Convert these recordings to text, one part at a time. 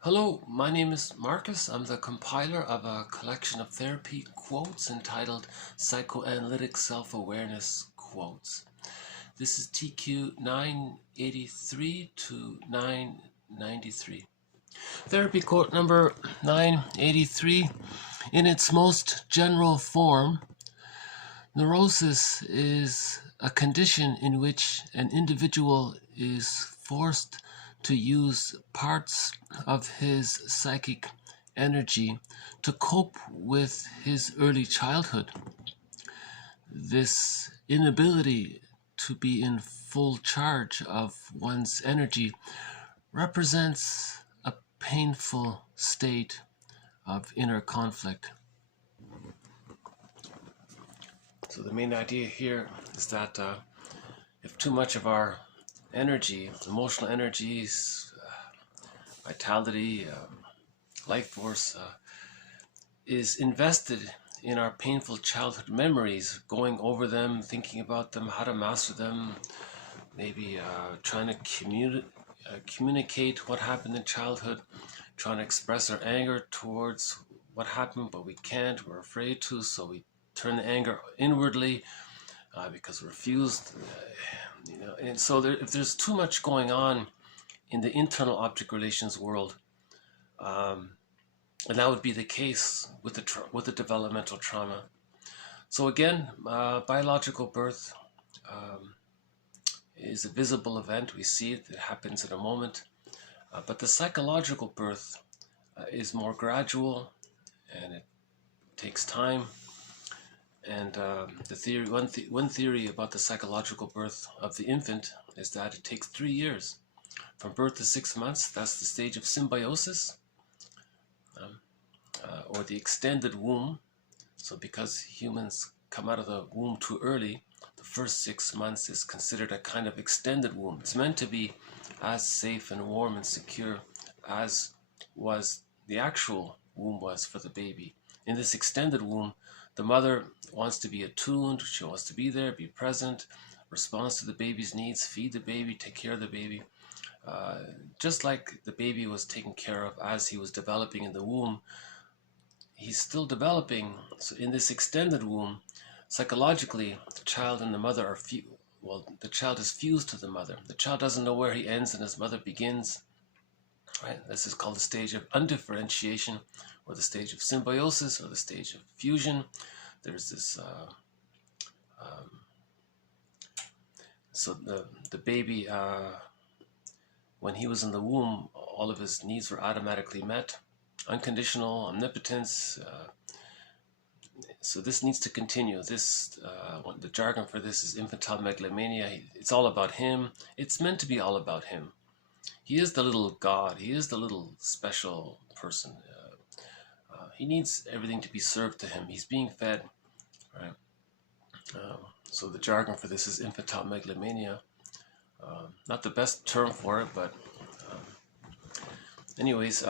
Hello, my name is Marcus. I'm the compiler of a collection of therapy quotes entitled Psychoanalytic Self-Awareness Quotes. This is TQ 983 to 993. Therapy quote number 983. In its most general form, neurosis is a condition in which an individual is forced to use parts of his psychic energy to cope with his early childhood. This inability to be in full charge of one's energy represents a painful state of inner conflict. So the main idea here is that if too much of our energy, emotional energies, vitality, life force is invested in our painful childhood memories, going over them, thinking about them, how to master them, maybe trying to communicate what happened in childhood, trying to express our anger towards what happened, but we can't, we're afraid to, so we turn the anger inwardly because we're refused. And so if there's too much going on in the internal object relations world, and that would be the case with the developmental trauma. So again, biological birth is a visible event. We see it, it happens in a moment. But the psychological birth is more gradual and it takes time. And one theory about the psychological birth of the infant is that it takes 3 years. From birth to 6 months, that's the stage of symbiosis, or the extended womb. So because humans come out of the womb too early, the first 6 months is considered a kind of extended womb. It's meant to be as safe and warm and secure as was the actual womb was for the baby. In this extended womb, the mother wants to be attuned, she wants to be there, be present, responds to the baby's needs, feed the baby, take care of the baby. Just like the baby was taken care of as he was developing in the womb, he's still developing. So in this extended womb, psychologically, the child and the mother are the child is fused to the mother. The child doesn't know where he ends and his mother begins. Right? This is called the stage of undifferentiation, or the stage of symbiosis, or the stage of fusion. There's this so the baby, when he was in the womb, all of his needs were automatically met. Unconditional omnipotence. So this needs to continue. This the jargon for this is infantile megalomania. It's all about him. It's meant to be all about him. He is the little god. He is the little special person. He needs everything to be served to him. He's being fed, right? So the jargon for this is infantile megalomania. Not the best term for it, but anyways,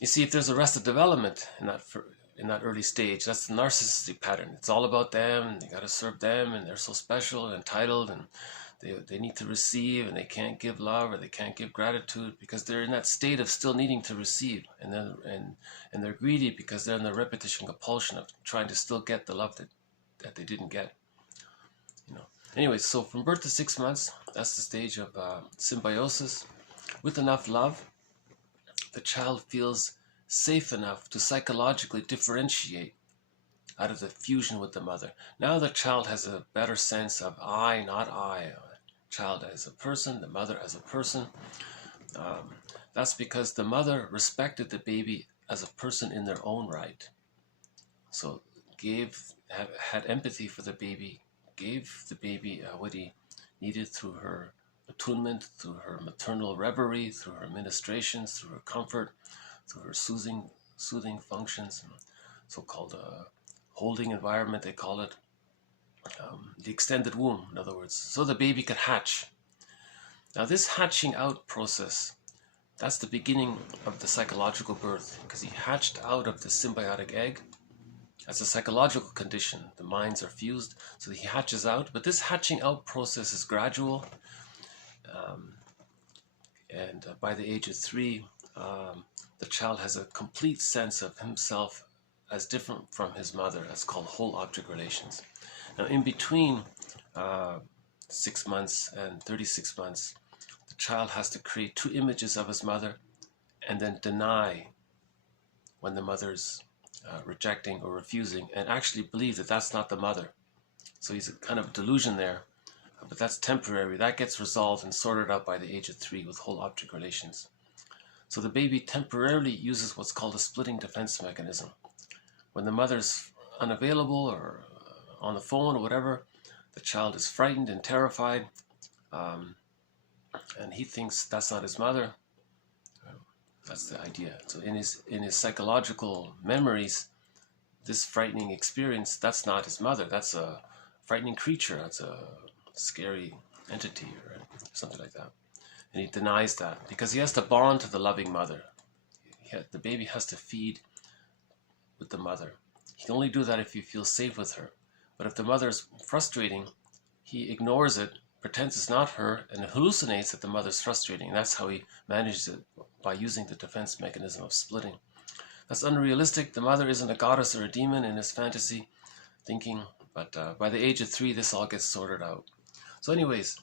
you see, if there's arrested development in that early stage, that's the narcissistic pattern. It's all about them. They got to serve them, and they're so special and entitled, and they need to receive, and they can't give love or they can't give gratitude because they're in that state of still needing to receive, and they're greedy because they're in the repetition compulsion of trying to still get the love that they didn't get. Anyways, so from birth to 6 months, that's the stage of symbiosis. With enough love, the child feels safe enough to psychologically differentiate out of the fusion with the mother. Now the child has a better sense of I, not I. Child as a person, the mother as a person. That's because the mother respected the baby as a person in their own right. So had empathy for the baby, gave the baby what he needed through her attunement, through her maternal reverie, through her ministrations, through her comfort, through her soothing functions, so-called holding environment, they call it. The extended womb, in other words, so the baby could hatch. Now this hatching out process, that's the beginning of the psychological birth, because he hatched out of the symbiotic egg. As a psychological condition, the minds are fused, so he hatches out. But this hatching out process is gradual, And by the age of 3, the child has a complete sense of himself as different from his mother. That's called whole object relations. Now, in between 6 months and 36 months, the child has to create 2 images of his mother and then deny when the mother's rejecting or refusing, and actually believe that that's not the mother. So he's a kind of delusion there, but that's temporary. That gets resolved and sorted out by the age of 3 with whole object relations. So the baby temporarily uses what's called a splitting defense mechanism. When the mother's unavailable or on the phone or whatever, the child is frightened and terrified, and he thinks that's not his mother. That's the idea. So in his psychological memories, this frightening experience, that's not his mother. That's a frightening creature. That's a scary entity or something like that. And he denies that because he has to bond to the loving mother. The baby has to feed with the mother. He can only do that if he feels safe with her. But if the mother's frustrating, he ignores it, pretends it's not her, and hallucinates that the mother's frustrating. And that's how he manages it, by using the defense mechanism of splitting. That's unrealistic. The mother isn't a goddess or a demon in his fantasy thinking, but by the age of 3, this all gets sorted out. So anyways,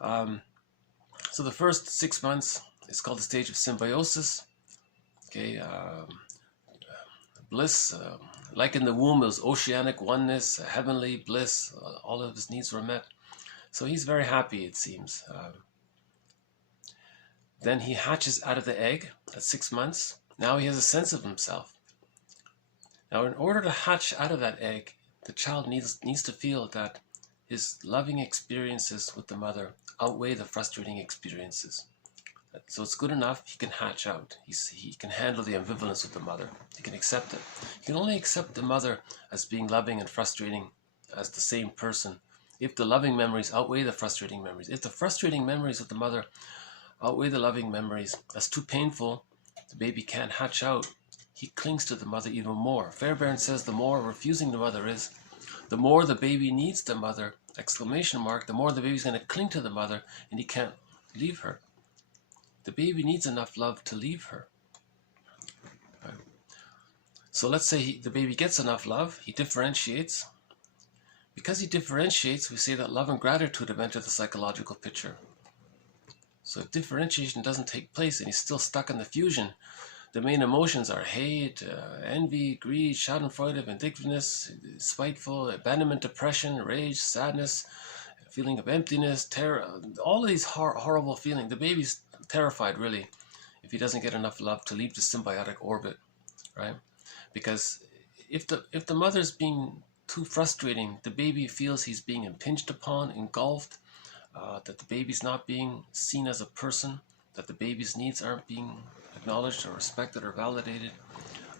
so the first 6 months is called the stage of symbiosis. Okay, bliss, like in the womb, it was oceanic oneness, heavenly bliss, all of his needs were met. So he's very happy, it seems. Then he hatches out of the egg at 6 months. Now he has a sense of himself. Now, in order to hatch out of that egg, the child needs to feel that his loving experiences with the mother outweigh the frustrating experiences. So it's good enough, he can hatch out. He can handle the ambivalence with the mother. He can accept it. He can only accept the mother as being loving and frustrating as the same person if the loving memories outweigh the frustrating memories. If the frustrating memories of the mother outweigh the loving memories, that's too painful, the baby can't hatch out. He clings to the mother even more. Fairbairn says the more refusing the mother is, the more the baby needs the mother, exclamation mark, the more the baby's going to cling to the mother and he can't leave her. The baby needs enough love to leave her. So let's say the baby gets enough love, he differentiates. Because he differentiates, we say that love and gratitude have entered the psychological picture. So if differentiation doesn't take place and he's still stuck in the fusion, the main emotions are hate, envy, greed, schadenfreude, vindictiveness, spiteful, abandonment, depression, rage, sadness, feeling of emptiness, terror, all of these horrible feelings. The baby's terrified, really, if he doesn't get enough love to leave the symbiotic orbit, right? Because if the mother's being too frustrating, the baby feels he's being impinged upon, engulfed, that the baby's not being seen as a person, that the baby's needs aren't being acknowledged or respected or validated.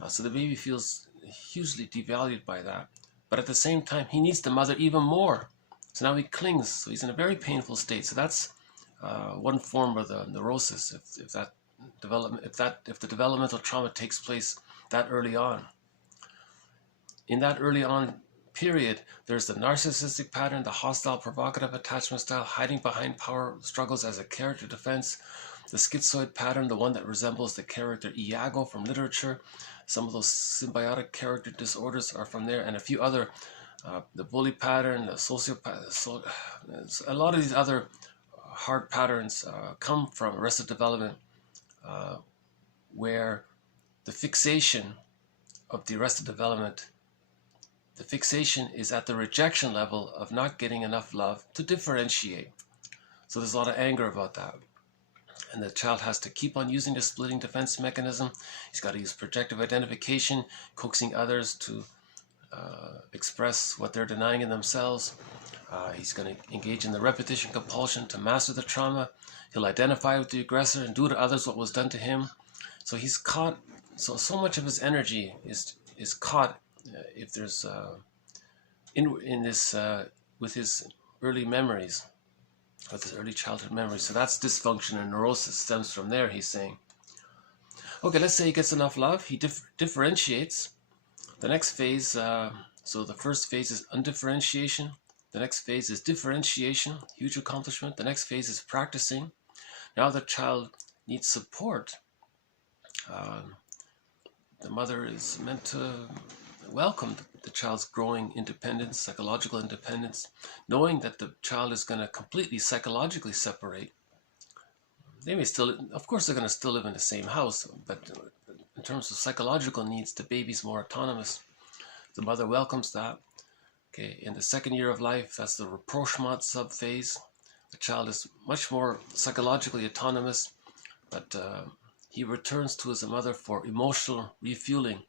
So the baby feels hugely devalued by that. But at the same time, he needs the mother even more. So now he clings. So he's in a very painful state. So that's one form of the neurosis. If the developmental trauma takes place that early on. In that early on period, there's the narcissistic pattern, the hostile, provocative attachment style, hiding behind power struggles as a character defense, the schizoid pattern, the one that resembles the character Iago from literature. Some of those symbiotic character disorders are from there, and a few other, the bully pattern, the sociopath, a lot of these other hard patterns come from arrested development, where the fixation of the arrested development, the fixation is at the rejection level of not getting enough love to differentiate. So there's a lot of anger about that. And the child has to keep on using the splitting defense mechanism. He's got to use projective identification, coaxing others to express what they're denying in themselves. He's going to engage in the repetition compulsion to master the trauma. He'll identify with the aggressor and do to others what was done to him. So he's caught. So much of his energy is caught if there's in this with his early memories, with his early childhood memories. So that's dysfunction and neurosis stems from there, he's saying. Okay, let's say he gets enough love. He differentiates. The next phase, so the first phase is undifferentiation. The next phase is differentiation, huge accomplishment. The next phase is practicing. Now the child needs support, the mother is meant to welcome the child's growing independence, psychological independence, knowing that the child is going to completely psychologically separate. They may still, of course, they're going to still live in the same house, but in terms of psychological needs, the baby's more autonomous. The mother welcomes that. Okay, in the second year of life, that's the rapprochement subphase. The child is much more psychologically autonomous, but he returns to his mother for emotional refueling.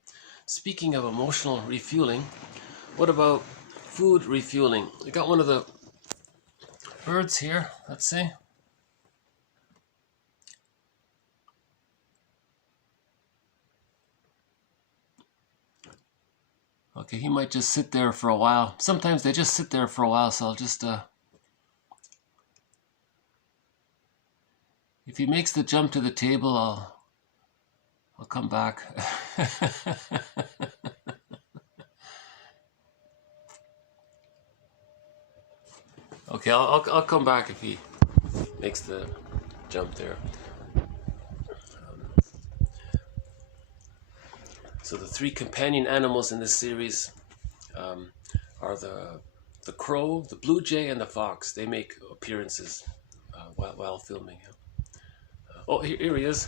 Speaking of emotional refueling, what about food refueling? I got one of the birds here. Let's see. Okay, he might just sit there for a while. Sometimes they just sit there for a while, so I'll just if he makes the jump to the table, I'll come back. Okay, I'll come back if he makes the jump there. So the three companion animals in this series are the crow, the blue jay, and the fox. They make appearances while filming. Oh, here he is.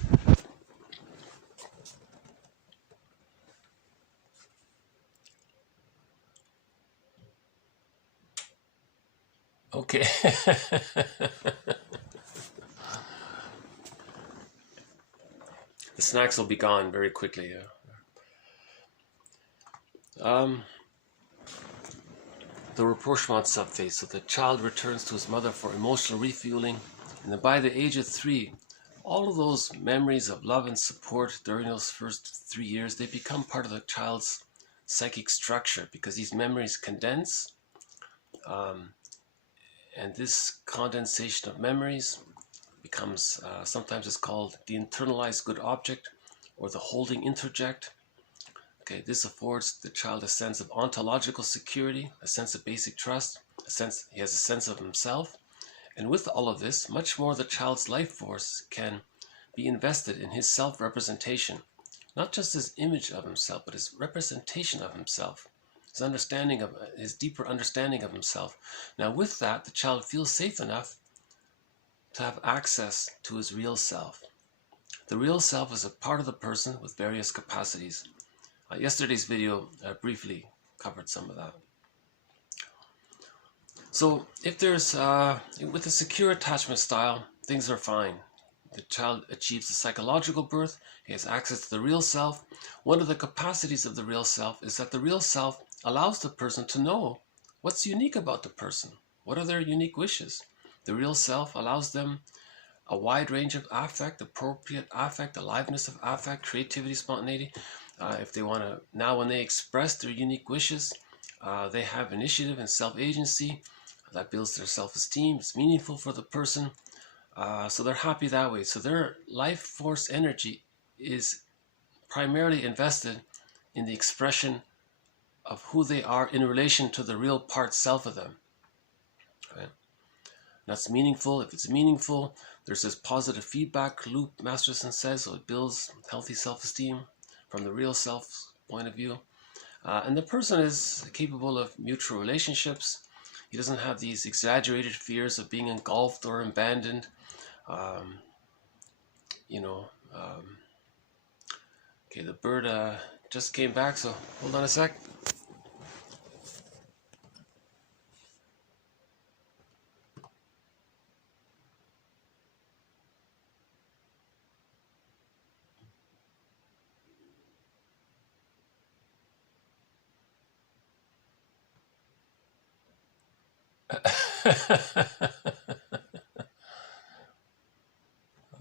Okay. The snacks will be gone very quickly. The rapprochement subphase. So the child returns to his mother for emotional refueling, and then by the age of 3, all of those memories of love and support during those first 3 years, they become part of the child's psychic structure because these memories condense, and this condensation of memories becomes, sometimes it's called the internalized good object or the holding interject. Okay, this affords the child a sense of ontological security, a sense of basic trust, he has a sense of himself. And with all of this, much more the child's life force can be invested in his self-representation, not just his image of himself, but his representation of himself, his deeper understanding of himself. Now with that, the child feels safe enough to have access to his real self. The real self is a part of the person with various capacities. Yesterday's video briefly covered some of that. So if there's, with a secure attachment style, things are fine. The child achieves a psychological birth, he has access to the real self. One of the capacities of the real self is that the real self allows the person to know what's unique about the person. What are their unique wishes? The real self allows them a wide range of affect, appropriate affect, aliveness of affect, creativity, spontaneity. If they want to, now when they express their unique wishes, they have initiative and self-agency. That builds their self-esteem. It's meaningful for the person. So they're happy that way. So their life force energy is primarily invested in the expression of who they are in relation to the real part self of them. Right? That's meaningful. If it's meaningful, there's this positive feedback loop, Masterson says, so it builds healthy self-esteem from the real self's point of view. And the person is capable of mutual relationships. He doesn't have these exaggerated fears of being engulfed or abandoned. Okay, the bird just came back, so hold on a sec.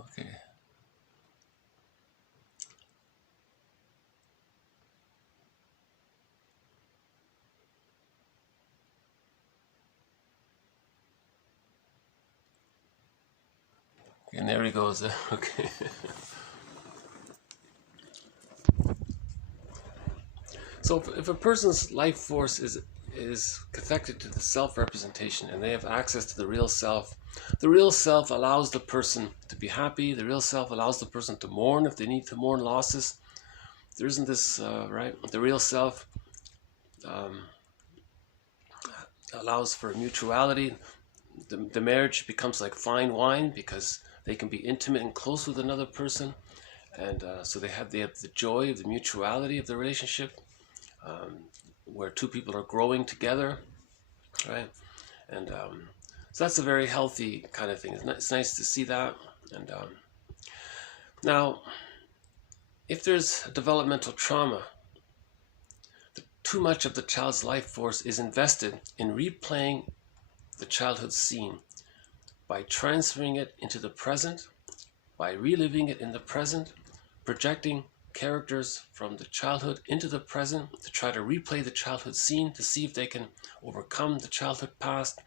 Okay. And there he goes. Okay. So if a person's life force is connected to the self-representation and they have access to the real self, The real self allows the person to be happy. The real self allows the person to mourn if they need to mourn losses. There isn't this, right? The real self um, allows for mutuality. The marriage becomes like fine wine because they can be intimate and close with another person. And so they have the joy of the mutuality of the relationship, where two people are growing together, right? And so that's a very healthy kind of thing. It's nice to see that. And now, if there's developmental trauma, too much of the child's life force is invested in replaying the childhood scene by transferring it into the present, by reliving it in the present, projecting characters from the childhood into the present to try to replay the childhood scene to see if they can overcome the childhood past,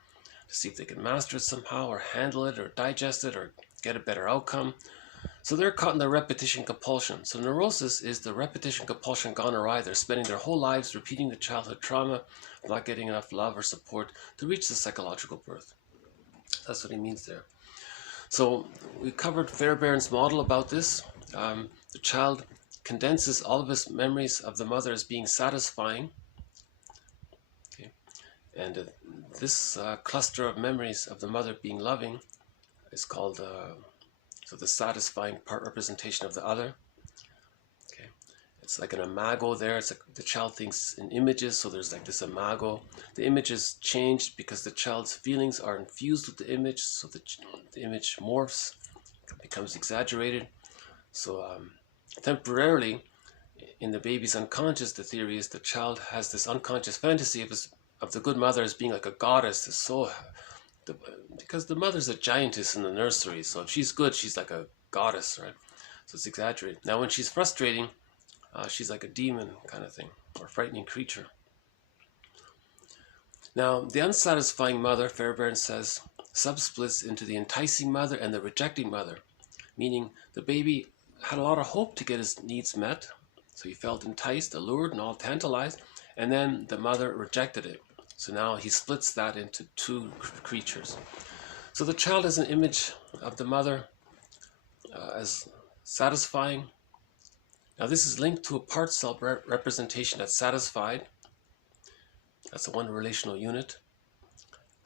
to see if they can master it somehow or handle it or digest it or get a better outcome. So they're caught in the repetition compulsion. So neurosis is the repetition compulsion gone awry. They're spending their whole lives repeating the childhood trauma, not getting enough love or support to reach the psychological birth. That's what he means there. So we covered Fairbairn's model about this. The child condenses all of his memories of the mother as being satisfying. Okay. And this cluster of memories of the mother being loving is called so the satisfying part representation of the other. Okay. It's like an imago there. It's like the child thinks in images, so there's like this imago. The image is changed because the child's feelings are infused with the image, so the image morphs, becomes exaggerated. So temporarily, in the baby's unconscious, the theory is the child has this unconscious fantasy of the good mother as being like a goddess. Because the mother's a giantess in the nursery, so if she's good, she's like a goddess, right? So it's exaggerated. Now, when she's frustrating, she's like a demon kind of thing, or frightening creature. Now, the unsatisfying mother, Fairbairn says, subsplits into the enticing mother and the rejecting mother, meaning the baby had a lot of hope to get his needs met, so he felt enticed, allured, and all tantalized, and then the mother rejected it. So now he splits that into two creatures. So the child has an image of the mother as satisfying. Now this is linked to a part self representation that's satisfied. That's one relational unit.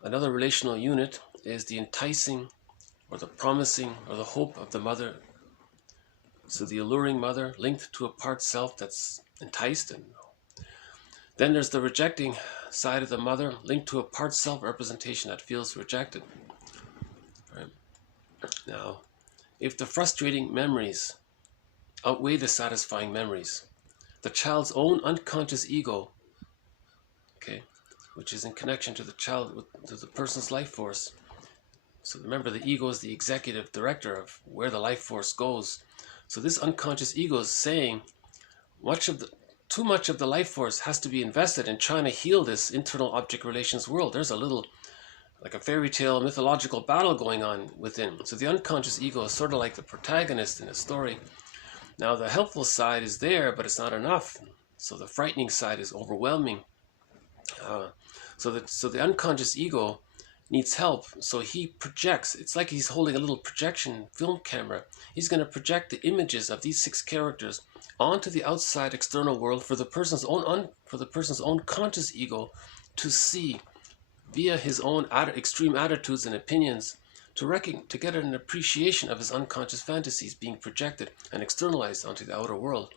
Another relational unit is the enticing or the promising or the hope of the mother. So the alluring mother linked to a part self that's enticed. And then there's the rejecting side of the mother linked to a part self representation that feels rejected. Right? Now, if the frustrating memories outweigh the satisfying memories, the child's own unconscious ego, okay, which is in connection to the child, to the person's life force. So remember, the ego is the executive director of where the life force goes. So this unconscious ego is saying too much of the life force has to be invested in trying to heal this internal object relations world. There's a little, like a fairy tale mythological battle going on within. So the unconscious ego is sort of like the protagonist in a story. Now the helpful side is there, but it's not enough. So the frightening side is overwhelming. So the unconscious ego needs help. So he projects. It's like he's holding a little projection film camera. He's going to project the images of these 6 characters onto the outside external world for the person's own conscious ego to see via his own extreme attitudes and opinions, to get an appreciation of his unconscious fantasies being projected and externalized onto the outer world.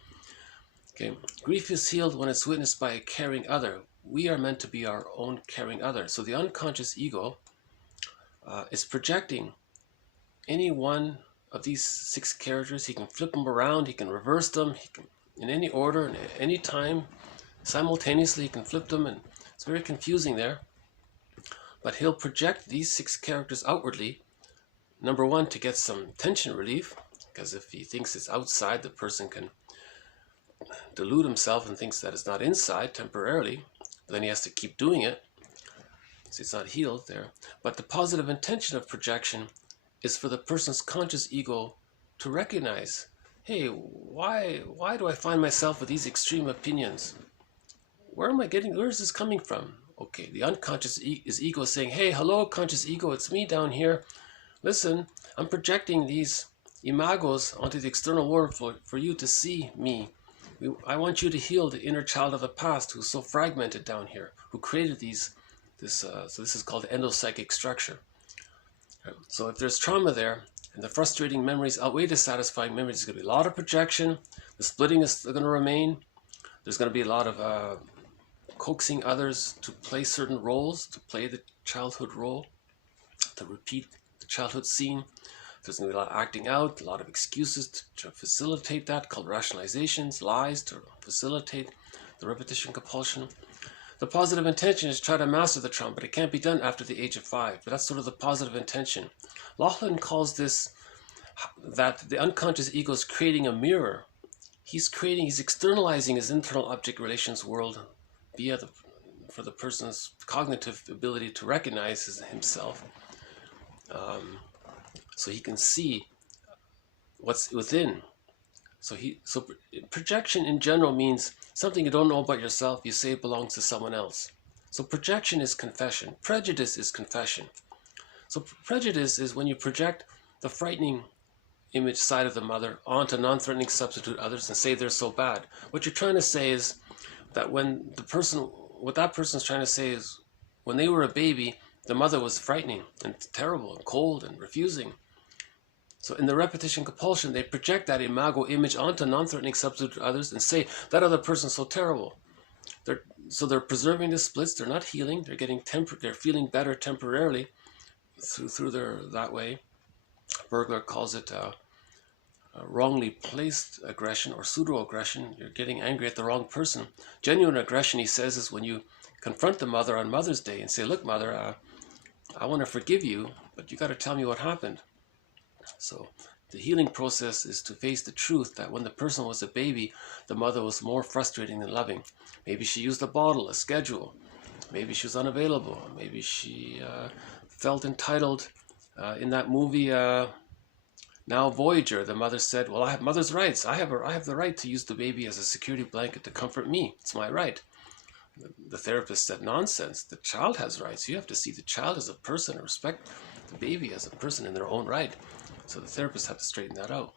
Okay, grief is healed when it's witnessed by a caring other. We are meant to be our own caring other. So the unconscious ego is projecting any one of these 6 characters. He can flip them around, he can reverse them, he can, in any order, and any time, simultaneously he can flip them, and it's very confusing there. But he'll project these 6 characters outwardly, number 1, to get some tension relief, because if he thinks it's outside, the person can delude himself and thinks that it's not inside temporarily. Then he has to keep doing it, so it's not healed there. But the positive intention of projection is for the person's conscious ego to recognize, hey, why do I find myself with these extreme opinions? Where is this coming from? Okay, the unconscious is ego saying, hey, hello, conscious ego, it's me down here. Listen, I'm projecting these imagos onto the external world for you to see me. I want you to heal the inner child of the past who's so fragmented down here, who created so this is called the endopsychic structure. So if there's trauma there, and the frustrating memories outweigh the satisfying memories, there's going to be a lot of projection, the splitting is going to remain, there's going to be a lot of coaxing others to play certain roles, to play the childhood role, to repeat the childhood scene. There's going to be a lot of acting out, a lot of excuses to facilitate that, called rationalizations, lies to facilitate the repetition compulsion. The positive intention is to try to master the trauma, but it can't be done after the age of 5. But that's sort of the positive intention. Laughlin calls this that the unconscious ego is creating a mirror. He's externalizing his internal object relations world via for the person's cognitive ability to recognize himself. So he can see what's within. So projection in general means something you don't know about yourself, you say it belongs to someone else. So projection is confession. Prejudice is confession. So prejudice is when you project the frightening image side of the mother onto non-threatening substitute others and say they're so bad. What you're trying to say is that what that person's trying to say is when they were a baby, the mother was frightening and terrible and cold and refusing. So in the repetition compulsion, they project that imago image onto non-threatening substitute others and say that other person's so terrible. They're preserving the splits. They're not healing. They're feeling better temporarily through that way. Bergler calls it wrongly placed aggression or pseudo-aggression. You're getting angry at the wrong person. Genuine aggression, he says, is when you confront the mother on Mother's Day and say, look, mother, I want to forgive you, but you got to tell me what happened. So the healing process is to face the truth that when the person was a baby, the mother was more frustrating than loving. Maybe she used a bottle, a schedule. Maybe she was unavailable. Maybe she felt entitled. In that movie, Now Voyager, the mother said, well, I have mother's rights. I have the right to use the baby as a security blanket to comfort me. It's my right. The therapist said, nonsense. The child has rights. You have to see the child as a person and respect the baby as a person in their own right. So the therapist had to straighten that out,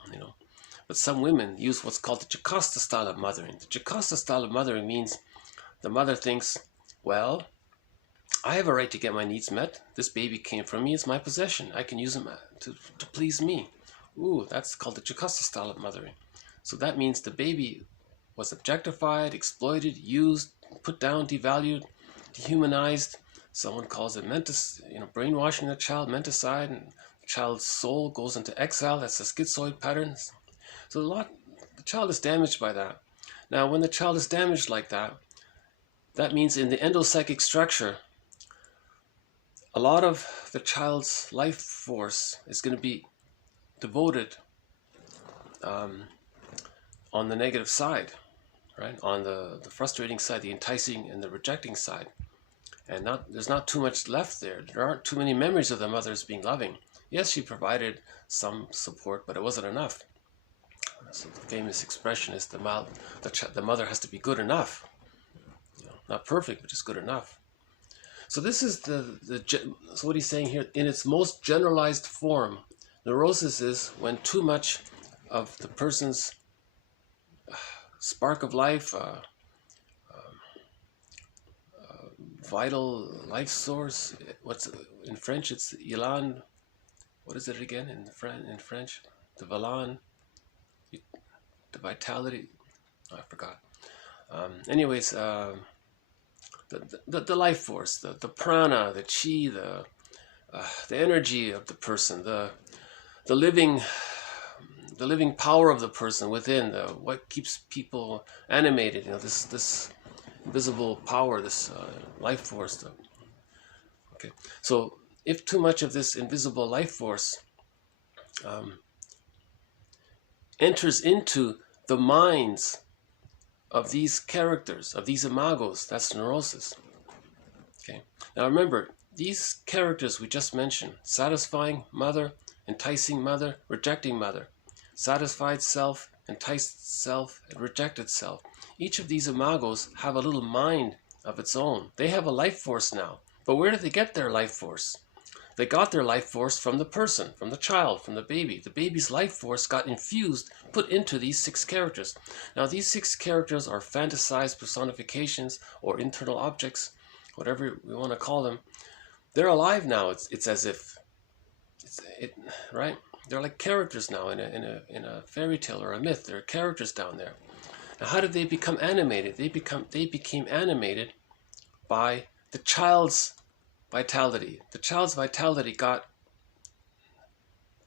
But some women use what's called the Jocasta style of mothering. The Jocasta style of mothering means the mother thinks, well, I have a right to get my needs met. This baby came from me. It's my possession. I can use him to please me. Ooh, that's called the Jocasta style of mothering. So that means the baby was objectified, exploited, used, put down, devalued, dehumanized. Someone calls it brainwashing the child, menticide, and the child's soul goes into exile. That's a schizoid pattern. So the child is damaged by that. Now, when the child is damaged like that, that means in the endopsychic structure, a lot of the child's life force is going to be devoted on the negative side, right? On the frustrating side, the enticing and the rejecting side. And there's not too much left there. There aren't too many memories of the mothers being loving. Yes, she provided some support, but it wasn't enough. So the famous expression is the mother has to be good enough. Not perfect, but just good enough. So this is so what he's saying here, in its most generalized form, neurosis is when too much of the person's spark of life, vital life source, in French it's élan, what is it again in French? The Valan, the vitality, I forgot. Anyways, the life force, the prana, the chi, the energy of the person, the living power of the person within, what keeps people animated, this invisible power, this life force. Okay, so if too much of this invisible life force enters into the minds of these characters, of these imagos, that's neurosis. Okay. Now remember, these characters we just mentioned, satisfying mother, enticing mother, rejecting mother, satisfied self, enticed self, and rejected self. Each of these imagos have a little mind of its own. They have a life force now. But where did they get their life force? They got their life force from the person, from the child, from the baby. The baby's life force got infused, put into these 6 characters. Now these 6 characters are fantasized personifications or internal objects, whatever we want to call them. They're alive now. It's as if, right? They're like characters now in a fairy tale or a myth. There are characters down there. Now how did they become animated? They became animated by the child's vitality. The child's vitality got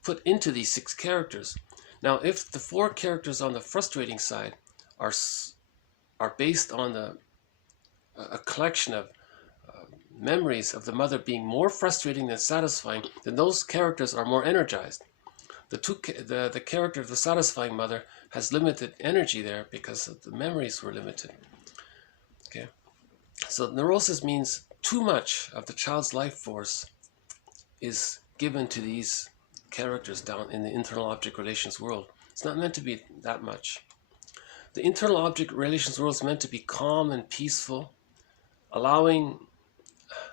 put into these 6 characters. Now, if the 4 characters on the frustrating side are based on a collection of memories of the mother being more frustrating than satisfying, then those characters are more energized. The character of the satisfying mother has limited energy there because the memories were limited. Okay, so neurosis means too much of the child's life force is given to these characters down in the internal object relations world. It's not meant to be that much. The internal object relations world is meant to be calm and peaceful, allowing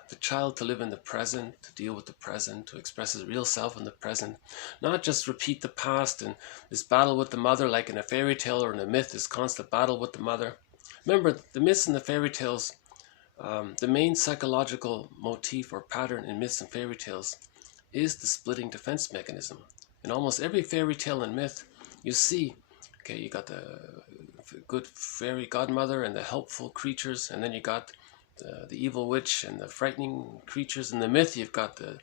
the child to live in the present, to deal with the present, to express his real self in the present, not just repeat the past and this battle with the mother like in a fairy tale or in a myth, this constant battle with the mother. Remember, the myths and the fairy tales, the main psychological motif or pattern in myths and fairy tales is the splitting defense mechanism. In almost every fairy tale and myth, you see, okay, you got the good fairy godmother and the helpful creatures, and then you got the evil witch and the frightening creatures. In the myth, you've got the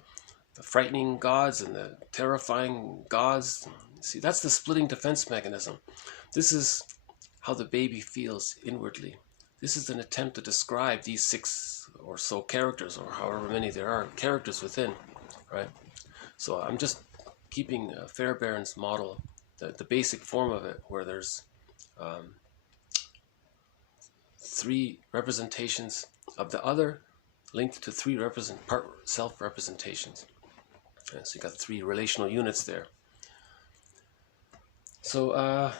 frightening gods and the terrifying gods. See, that's the splitting defense mechanism. This is how the baby feels inwardly. This is an attempt to describe these 6 or so characters, or however many there are characters within, right? So I'm just keeping Fairbairn's model, the basic form of it, where there's 3 representations of the other linked to 3 self-representations. So you got 3 relational units there. So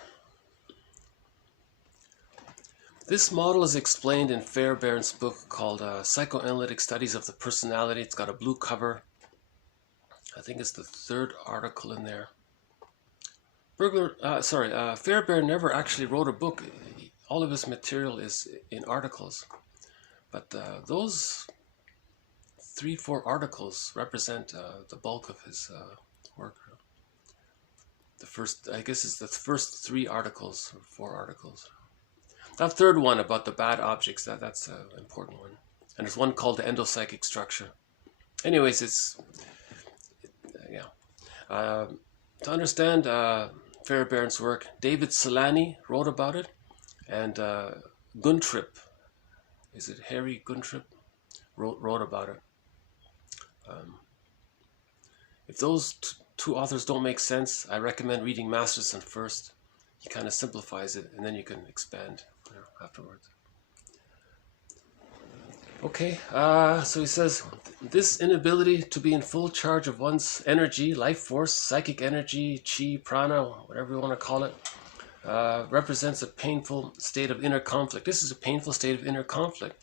this model is explained in Fairbairn's book called Psychoanalytic Studies of the Personality. It's got a blue cover. I think it's the 3rd article in there. Fairbairn never actually wrote a book. All of his material is in articles. But those 3-4 articles represent the bulk of his work. The first, I guess it's the first 3 articles, or 4 articles. That 3rd one about the bad objects, that's an important one. And there's one called the endopsychic structure. Anyways, to understand Fairbairn's work, David Solani wrote about it, and Guntrip, is it Harry Guntrip, wrote about it. If those 2 authors don't make sense, I recommend reading Masterson first. He kind of simplifies it, and then you can expand afterwards. Okay, so he says, this inability to be in full charge of one's energy, life force, psychic energy, chi, prana, whatever you want to call it, represents a painful state of inner conflict. This is a painful state of inner conflict.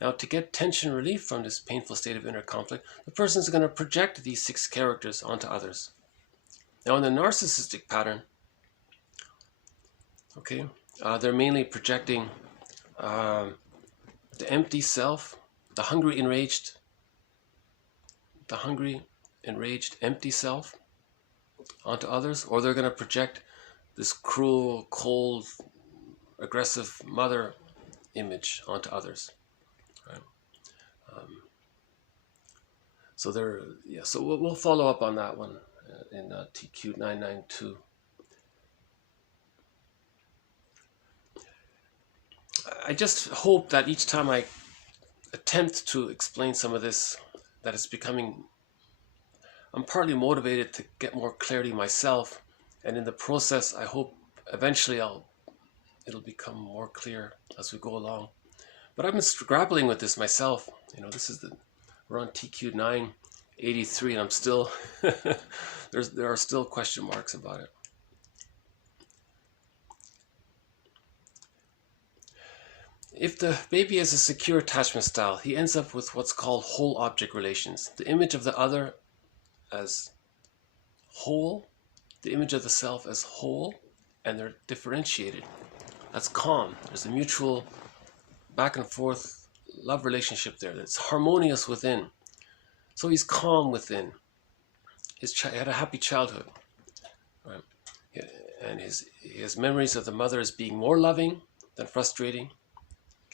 Now, to get tension relief from this painful state of inner conflict, the person is going to project these 6 characters onto others. Now, in the narcissistic pattern, okay, they're mainly projecting the empty self, the hungry, enraged, empty self onto others, or they're going to project this cruel, cold, aggressive mother image onto others. Right? So we'll follow up on that one in TQ 992. I just hope that each time I attempt to explain some of this, that it's becoming, I'm partly motivated to get more clarity myself, and in the process I hope eventually it'll become more clear as we go along. But I've been grappling with this myself. We're on TQ 983 and I'm still there are still question marks about it. If the baby has a secure attachment style, he ends up with what's called whole object relations. The image of the other as whole, the image of the self as whole, and they're differentiated. That's calm. There's a mutual back and forth love relationship there that's harmonious within. So he's calm within. He had a happy childhood, right? And he has memories of the mother as being more loving than frustrating.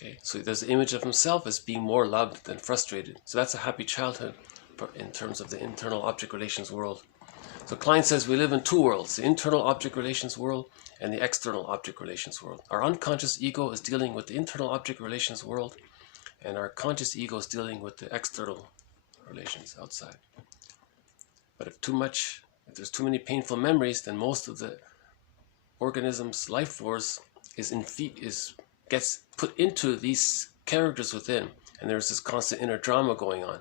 Okay, so there's the image of himself as being more loved than frustrated. So that's a happy childhood in terms of the internal object relations world. So Klein says we live in two worlds, the internal object relations world and the external object relations world. Our unconscious ego is dealing with the internal object relations world, and our conscious ego is dealing with the external relations outside. But if there's too many painful memories, then most of the organism's life force gets put into these characters within, and there's this constant inner drama going on.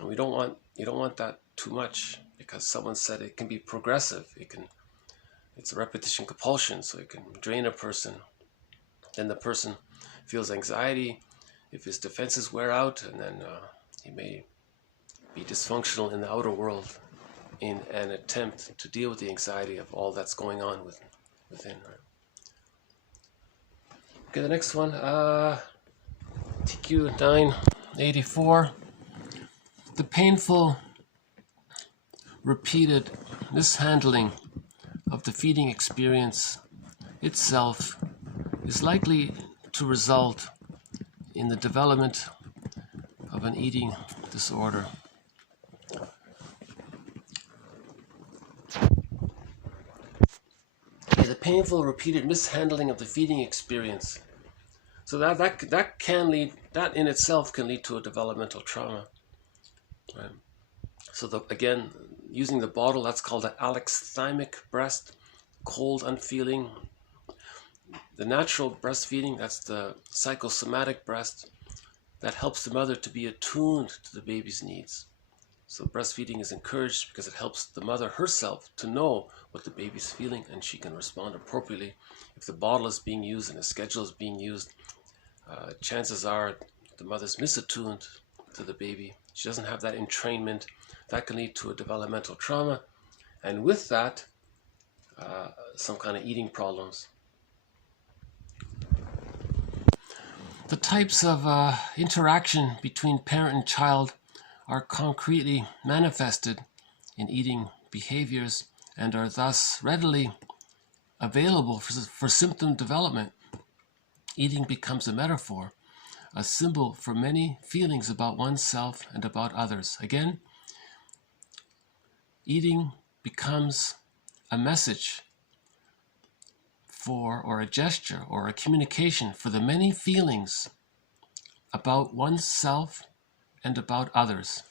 And you don't want that too much, because someone said it can be progressive. It's a repetition compulsion, so it can drain a person. Then the person feels anxiety if his defenses wear out, and then he may be dysfunctional in the outer world in an attempt to deal with the anxiety of all that's going on within. Right? Okay, the next one, TQ 984. The painful, repeated mishandling of the feeding experience itself is likely to result in the development of an eating disorder. The painful, repeated mishandling of the feeding experience. So that in itself can lead to a developmental trauma. Right? So again, using the bottle, that's called the alexithymic breast, cold, unfeeling. The natural breastfeeding, that's the psychosomatic breast, that helps the mother to be attuned to the baby's needs. So breastfeeding is encouraged because it helps the mother herself to know what the baby's feeling, and she can respond appropriately. If the bottle is being used and a schedule is being used, chances are the mother's misattuned to the baby. She doesn't have that entrainment. That can lead to a developmental trauma, and with that, some kind of eating problems. The types of interaction between parent and child are concretely manifested in eating behaviors and are thus readily available for symptom development. Eating becomes a metaphor, a symbol for many feelings about oneself and about others. Again, eating becomes a message for, or a gesture, or a communication for the many feelings about oneself and about others.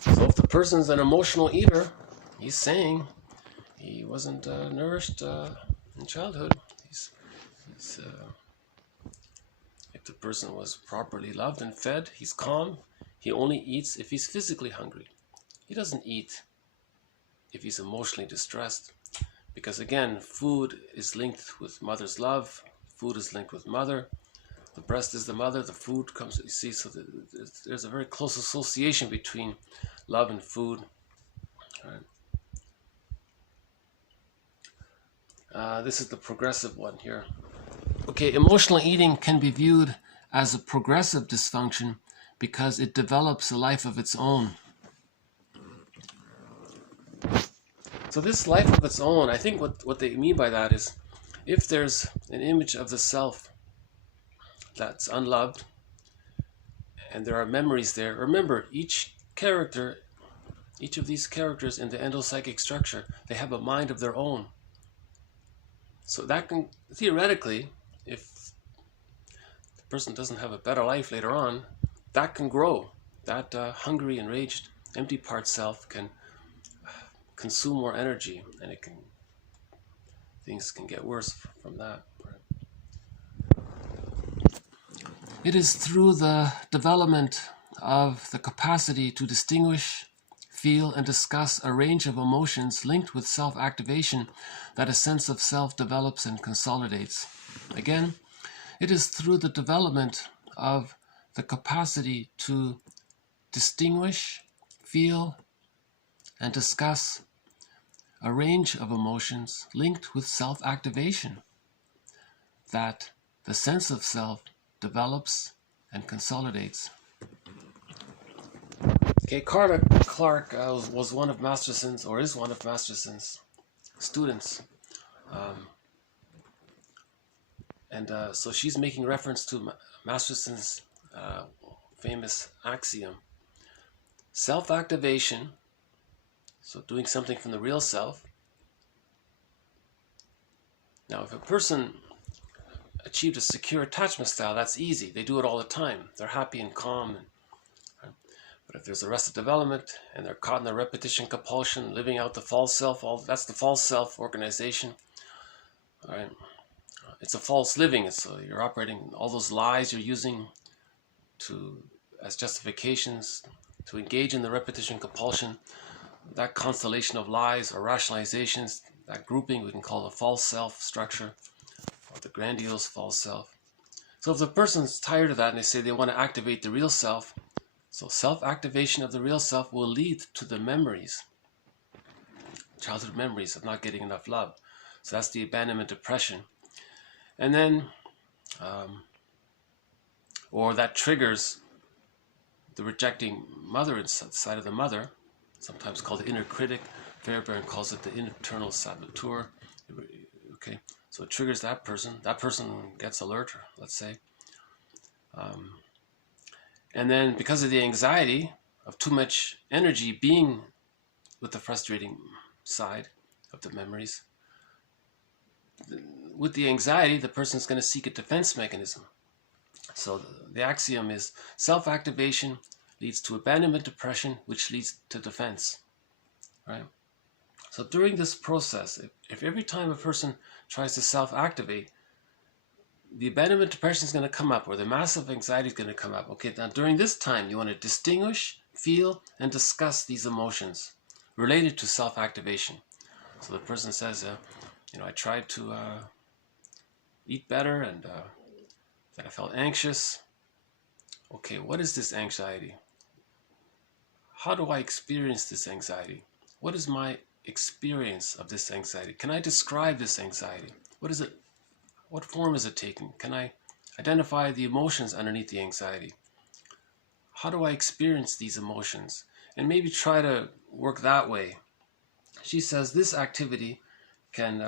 So if the person's an emotional eater, he's saying he wasn't nourished in childhood. If the person was properly loved and fed, he's calm. He only eats if he's physically hungry. He doesn't eat if he's emotionally distressed. Because again, food is linked with mother's love. Food is linked with mother. The breast is the mother. The food comes, you see, so there's a very close association between love and food. Right. This is the progressive one here. Okay, emotional eating can be viewed as a progressive dysfunction because it develops a life of its own. So this life of its own, I think what they mean by that is, if there's an image of the self that's unloved, and there are memories there, remember, each of these characters in the endopsychic structure, they have a mind of their own. So that can, theoretically, if the person doesn't have a better life later on, that can grow. That hungry, enraged, empty part self can consume more energy, and things can get worse from that. It is through the development of the capacity to distinguish, feel, and discuss a range of emotions linked with self-activation that a sense of self develops and consolidates. Again, It is through the development of the capacity to distinguish, feel, and discuss a range of emotions linked with self-activation that the sense of self develops and consolidates. Okay, Carla Clark was one of Masterson's, or is one of Masterson's students. So she's making reference to Masterson's famous axiom. Self-activation, so doing something from the real self. Now, if a person achieved a secure attachment style, that's easy. They do it all the time. They're happy and calm. But if there's arrested development and they're caught in the repetition compulsion, living out the false self, that's the false self organization. All right. It's a false living. You're operating all those lies you're using as justifications to engage in the repetition compulsion. That constellation of lies or rationalizations, that grouping we can call the false self structure or the grandiose false self. So if the person's tired of that and they say they want to activate the real self, so self-activation of the real self will lead to the memories, childhood memories of not getting enough love. So that's the abandonment depression. And then, or that triggers the rejecting mother inside of the mother, sometimes called the inner critic. Fairbairn calls it the internal saboteur. Okay, so it triggers that person. That person gets alert, let's say. And then because of the anxiety of too much energy being with the frustrating side of the memories, with the anxiety, the person's going to seek a defense mechanism. So the axiom is self-activation leads to abandonment depression, which leads to defense, right? So during this process, if every time a person tries to self-activate, the abandonment depression is going to come up, or the massive anxiety is going to come up. Okay, now during this time, you want to distinguish, feel, and discuss these emotions related to self-activation. So the person says, I tried to eat better, and that I felt anxious. Okay, what is this anxiety? How do I experience this anxiety? What is my experience of this anxiety? Can I describe this anxiety? What is it? What form is it taking? Can I identify the emotions underneath the anxiety? How do I experience these emotions? And maybe try to work that way. She says this activity can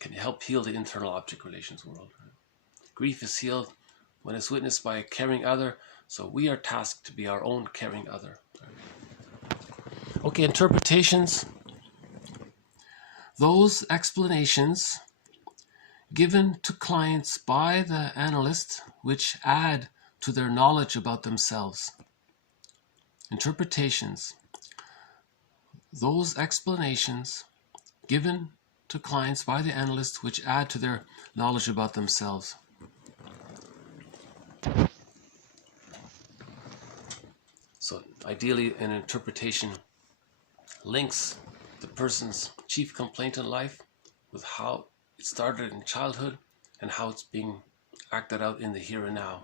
can help heal the internal object relations world. Grief is healed when it's witnessed by a caring other, so we are tasked to be our own caring other. Okay, interpretations. Those explanations given to clients by the analyst which add to their knowledge about themselves. Interpretations. Those explanations given to clients by the analyst which add to their knowledge about themselves. So ideally, an interpretation links the person's chief complaint in life with how it started in childhood and how it's being acted out in the here and now.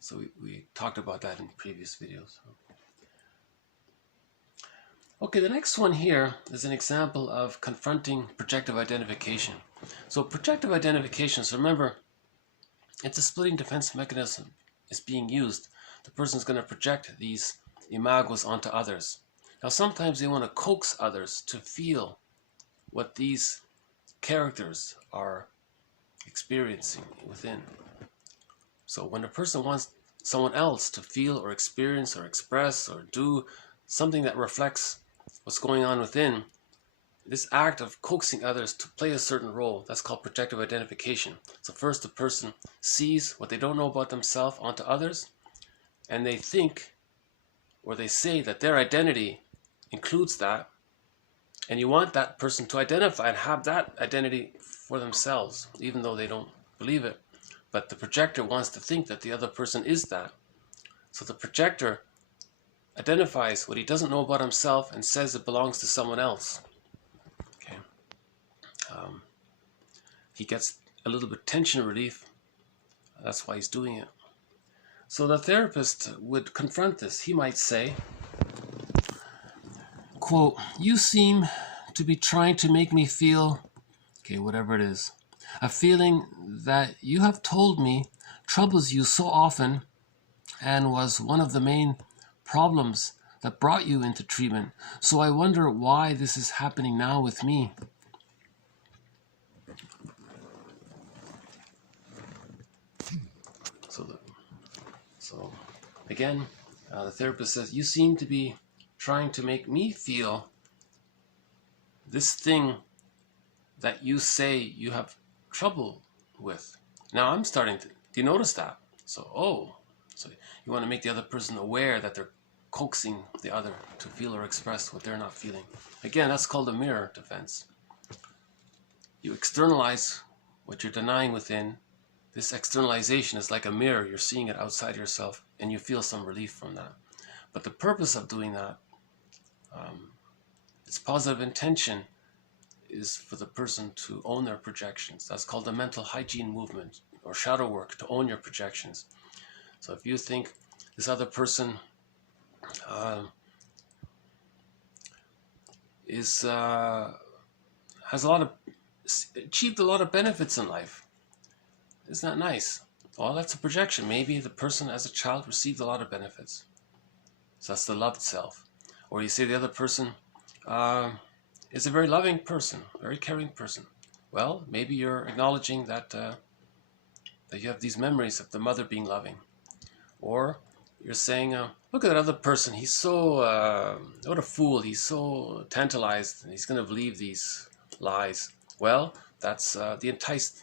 So we talked about that in previous videos. Okay, the next one here is an example of confronting projective identification. So projective identification, so remember, it's a splitting defense mechanism is being used. The person's going to project these imagos onto others. Now sometimes they want to coax others to feel what these characters are experiencing within. So when a person wants someone else to feel or experience or express or do something that reflects what's going on within, this act of coaxing others to play a certain role, that's called projective identification. So first the person sees what they don't know about themselves onto others, and they think or they say that their identity includes that, and you want that person to identify and have that identity for themselves, even though they don't believe it. But the projector wants to think that the other person is that. So the projector identifies what he doesn't know about himself and says it belongs to someone else. Okay. he gets a little bit tension relief. That's why he's doing it. So the therapist would confront this. He might say, quote, "You seem to be trying to make me feel," okay, whatever it is, "a feeling that you have told me troubles you so often and was one of the main problems that brought you into treatment. So I wonder why this is happening now with me." So again, the therapist says, "You seem to be trying to make me feel this thing that you say you have trouble with. Now I'm starting to, do you notice that? So you want to make the other person aware that they're coaxing the other to feel or express what they're not feeling. Again, that's called a mirror defense. You externalize what you're denying within. This externalization is like a mirror. You're seeing it outside yourself, and you feel some relief from that. But the purpose of doing that, its positive intention, is for the person to own their projections. That's called the mental hygiene movement, or shadow work, to own your projections. So if you think this other person has achieved a lot of benefits in life, isn't that nice? Well, that's a projection. Maybe the person as a child received a lot of benefits. So that's the loved self. Or you say the other person is a very loving person, very caring person. Well, maybe you're acknowledging that that you have these memories of the mother being loving. Or you're saying, look at that other person. He's so, what a fool. He's so tantalized, and he's going to believe these lies. Well, that's the enticed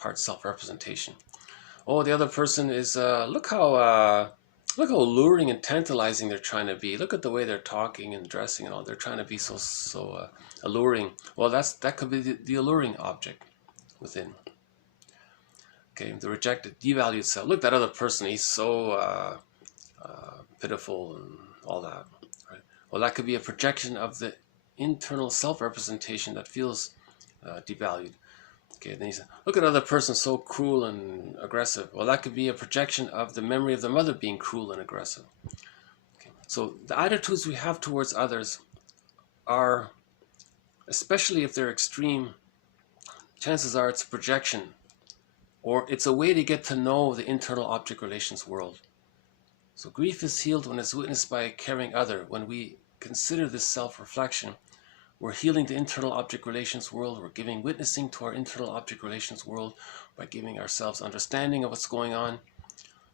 part, self-representation. Oh, the other person is, look how alluring and tantalizing they're trying to be. Look at the way they're talking and dressing and all. They're trying to be so alluring. Well, that could be the alluring object within. Okay, the rejected, devalued self. Look, that other person, he's so pitiful and all that. Right? Well, that could be a projection of the internal self-representation that feels devalued. Okay, then he said, look at another person so cruel and aggressive. Well, that could be a projection of the memory of the mother being cruel and aggressive. Okay. So the attitudes we have towards others are, especially if they're extreme, chances are it's a projection, or it's a way to get to know the internal object relations world. So grief is healed when it's witnessed by a caring other. When we consider this self-reflection, we're healing the internal object relations world. We're giving witnessing to our internal object relations world by giving ourselves understanding of what's going on.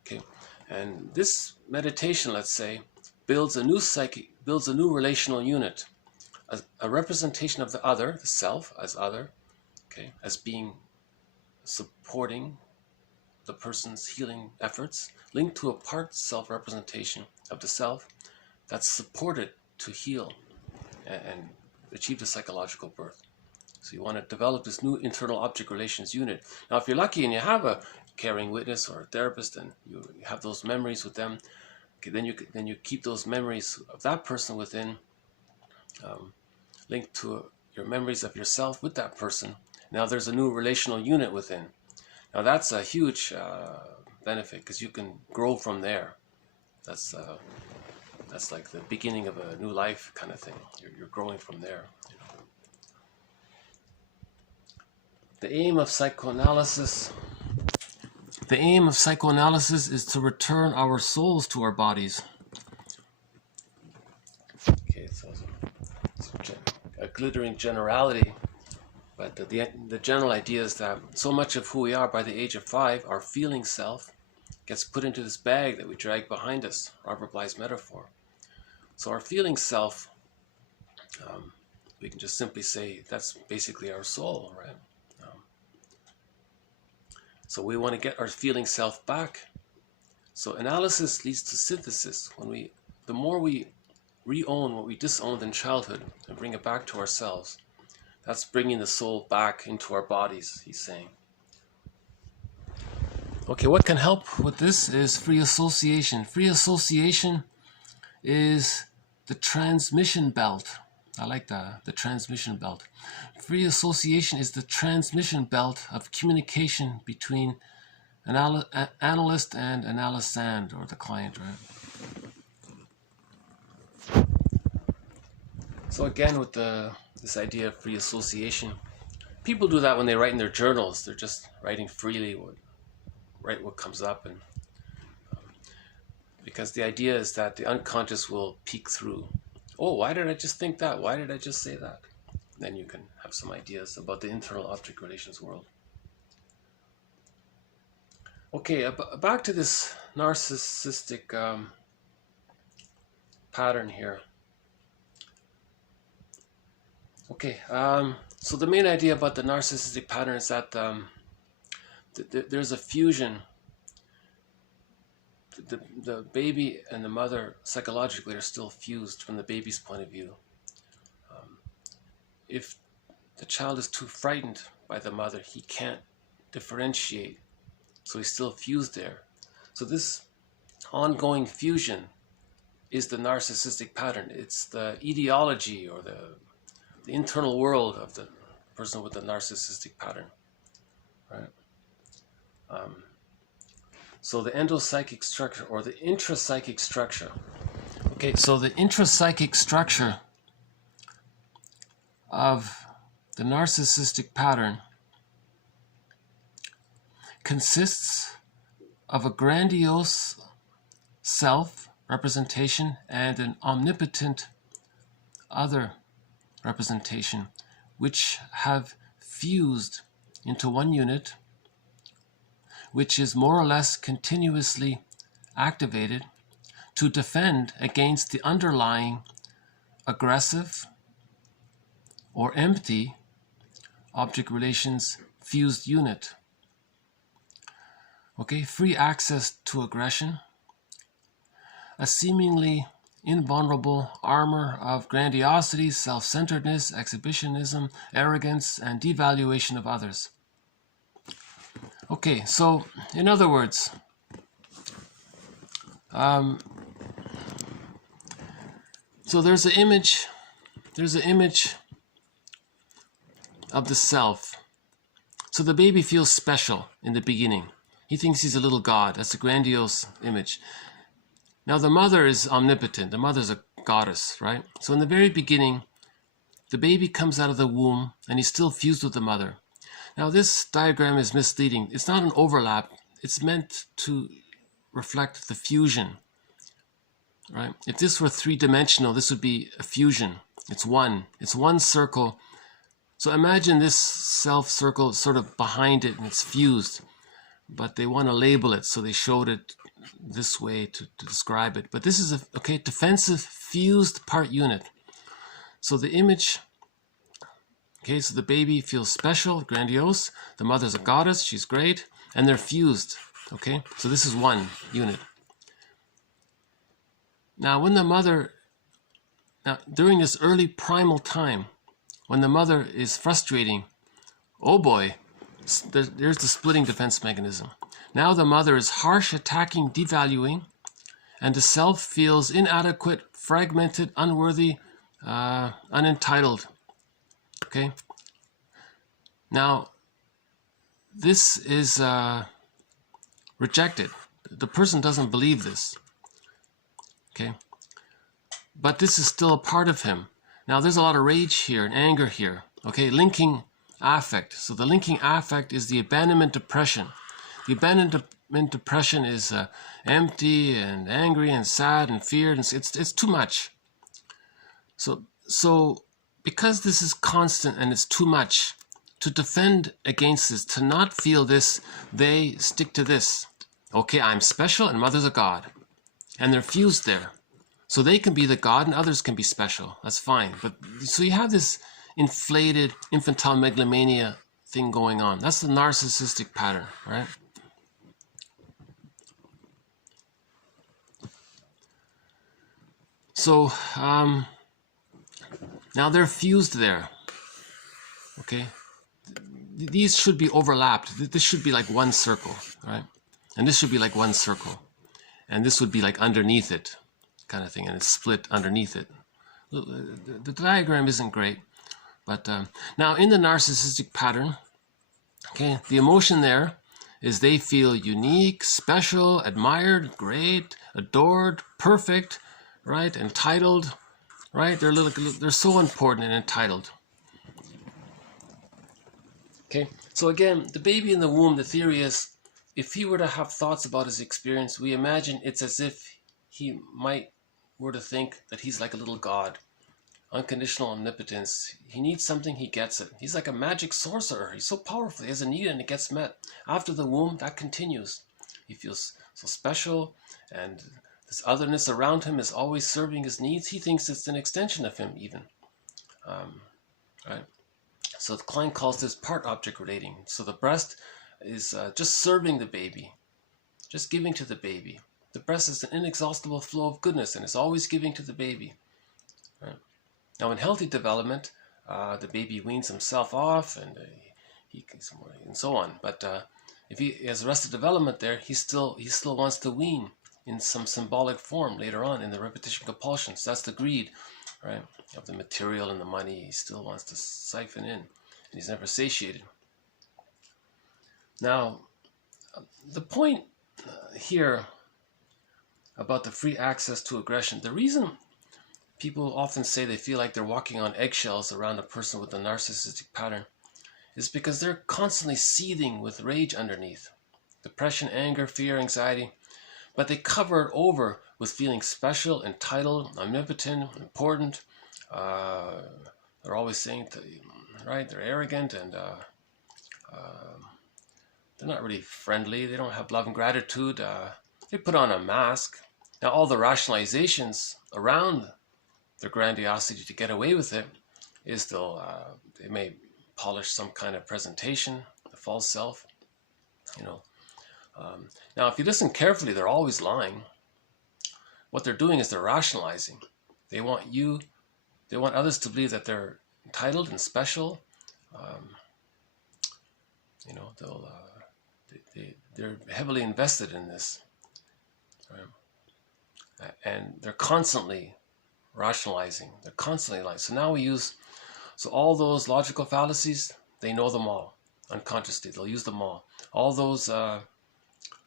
Okay, and this meditation, let's say, builds a new relational unit, a representation of the other, the self as other, okay, as being supporting the person's healing efforts, linked to a part self-representation of the self that's supported to heal and achieve the psychological birth. So you want to develop this new internal object relations unit. Now, if you're lucky and you have a caring witness or a therapist and you have those memories with them, okay, then you keep those memories of that person within, linked to your memories of yourself with that person. Now there's a new relational unit within. Now that's a huge benefit, because you can grow from there. That's like the beginning of a new life kind of thing. You're growing from there. You know. The aim of psychoanalysis is to return our souls to our bodies. Okay, so it's a glittering generality, but the general idea is that so much of who we are by the age of 5, our feeling self, gets put into this bag that we drag behind us, Robert Bly's metaphor. So our feeling self, we can just simply say that's basically our soul, right? So we want to get our feeling self back. So analysis leads to synthesis. The more we re-own what we disowned in childhood and bring it back to ourselves, that's bringing the soul back into our bodies, he's saying. Okay, what can help with this is free association. Free association is the transmission belt. I like the transmission belt. Free association is the transmission belt of communication between an analyst and analysand, or the client, right? So again, with this idea of free association, people do that when they write in their journals. They're just writing freely, write what comes up, and because the idea is that the unconscious will peek through. Oh, why did I just think that? Why did I just say that? Then you can have some ideas about the internal object relations world. Okay, back to this narcissistic pattern here. Okay, so the main idea about the narcissistic pattern is that there's a fusion. The baby and the mother psychologically are still fused from the baby's point of view. If the child is too frightened by the mother, he can't differentiate, so he's still fused there. So this ongoing fusion is the narcissistic pattern. It's the etiology or the internal world of the person with the narcissistic pattern, right? So the endopsychic structure or the intrapsychic structure. Okay, so the intrapsychic structure of the narcissistic pattern consists of a grandiose self representation and an omnipotent other representation, which have fused into one unit, which is more or less continuously activated to defend against the underlying aggressive or empty object relations fused unit. Okay, free access to aggression, a seemingly invulnerable armor of grandiosity, self-centeredness, exhibitionism, arrogance, and devaluation of others. Okay, so in other words, so there's an image of the self. So the baby feels special in the beginning. He thinks he's a little god. That's a grandiose image. Now the mother is omnipotent. The mother's a goddess, right? So in the very beginning, the baby comes out of the womb and he's still fused with the mother. Now this diagram is misleading. It's not an overlap. It's meant to reflect the fusion, right? If this were three-dimensional, this would be a fusion. It's one circle. So imagine this self circle is sort of behind it and it's fused, but they want to label it, so they showed it this way to describe it. But this is a defensive fused part unit. So the image, okay, so the baby feels special, grandiose. The mother's a goddess, she's great, and they're fused. Okay, so this is one unit. Now when the mother, during this early primal time, when the mother is frustrating, oh boy, there's the splitting defense mechanism. Now the mother is harsh, attacking, devaluing, and the self feels inadequate, fragmented, unworthy, unentitled. Okay? Now, this is rejected. The person doesn't believe this. Okay? But this is still a part of him. Now, there's a lot of rage here and anger here. Okay? Linking affect. So the linking affect is the abandonment depression. The abandonment depression is empty and angry and sad and feared. And it's too much. So because this is constant and it's too much, to defend against this, to not feel this, they stick to this. Okay, I'm special and mother's a god. And they're fused there. So they can be the god and others can be special. That's fine. But so you have this inflated infantile megalomania thing going on. That's the narcissistic pattern, right? So now they're fused there. Okay, these should be overlapped. This should be like one circle, right? And this should be like one circle, and this would be like underneath it, kind of thing, and it's split underneath it, the diagram isn't great, but now in the narcissistic pattern, okay, the emotion there is they feel unique, special, admired, great, adored, perfect, right, entitled, right? They're so important and entitled. Okay, so again, the baby in the womb, the theory is, if he were to have thoughts about his experience, we imagine it's as if he were to think that he's like a little god, unconditional omnipotence. He needs something, he gets it. He's like a magic sorcerer. He's so powerful. He has a need and it gets met. After the womb, that continues. He feels so special, and this otherness around him is always serving his needs. He thinks it's an extension of him, even. Right? So Klein calls this part object relating. So the breast is just serving the baby, just giving to the baby. The breast is an inexhaustible flow of goodness, and it's always giving to the baby. Right? Now, in healthy development, the baby weans himself off, and and so on. But if he has arrested development there, he still wants to wean in some symbolic form later on in the repetition compulsions. That's the greed, right, of the material and the money. He still wants to siphon in, and he's never satiated. Now, the point here about the free access to aggression, the reason people often say they feel like they're walking on eggshells around a person with a narcissistic pattern is because they're constantly seething with rage underneath. Depression, anger, fear, anxiety. But they cover it over with feeling special, entitled, omnipotent, important. They're always saying, right, they're arrogant, and they're not really friendly. They don't have love and gratitude. They put on a mask. Now, all the rationalizations around their grandiosity to get away with it is they may polish some kind of presentation, the false self, you know. Now, if you listen carefully, they're always lying. What they're doing is they're rationalizing. They want others to believe that they're entitled and special. You know, they're heavily invested in this, and they're constantly rationalizing. They're constantly lying. So now so all those logical fallacies, they know them all unconsciously. They'll use them all. All those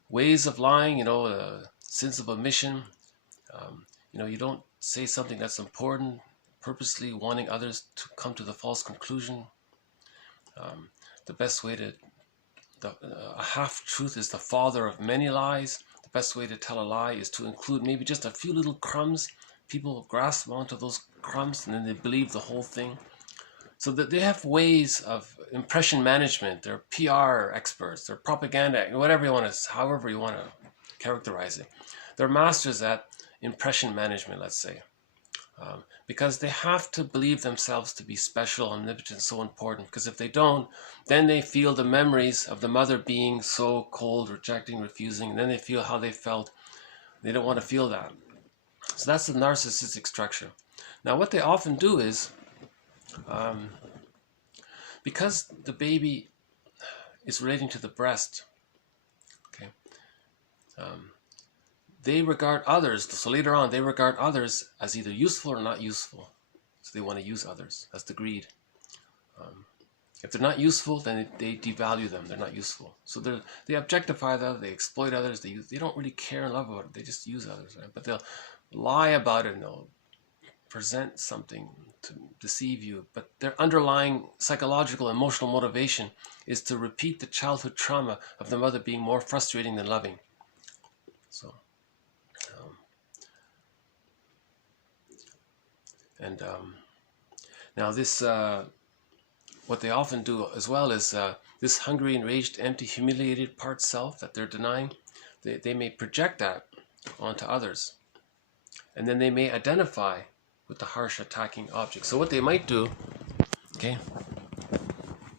ways of lying, you know, sins of omission. You know, you don't say something that's important, purposely wanting others to come to the false conclusion. The best way a half-truth is the father of many lies. The best way to tell a lie is to include maybe just a few little crumbs. People grasp onto those crumbs and then they believe the whole thing. So that they have ways of impression management. They're PR experts. They're propaganda, however you want to characterize it. They're masters at impression management, let's say. Because they have to believe themselves to be special, omnipotent, so important. Because if they don't, then they feel the memories of the mother being so cold, rejecting, refusing, and then they feel how they felt. They don't want to feel that. So that's the narcissistic structure. Now, what they often do is, because the baby is relating to the breast, okay, they regard others, so later on, they regard others as either useful or not useful. So they want to use others. That's the greed. If they're not useful, then they devalue them. They're not useful. So they objectify them, they exploit others, they don't really care and love about it. They just use others, right? But they'll lie about it and they'll present something to deceive you. But their underlying psychological, emotional motivation is to repeat the childhood trauma of the mother being more frustrating than loving. So... now this, what they often do as well is this hungry, enraged, empty, humiliated part self that they're denying, they may project that onto others. And then they may identify with the harsh attacking object. So what they might do, okay,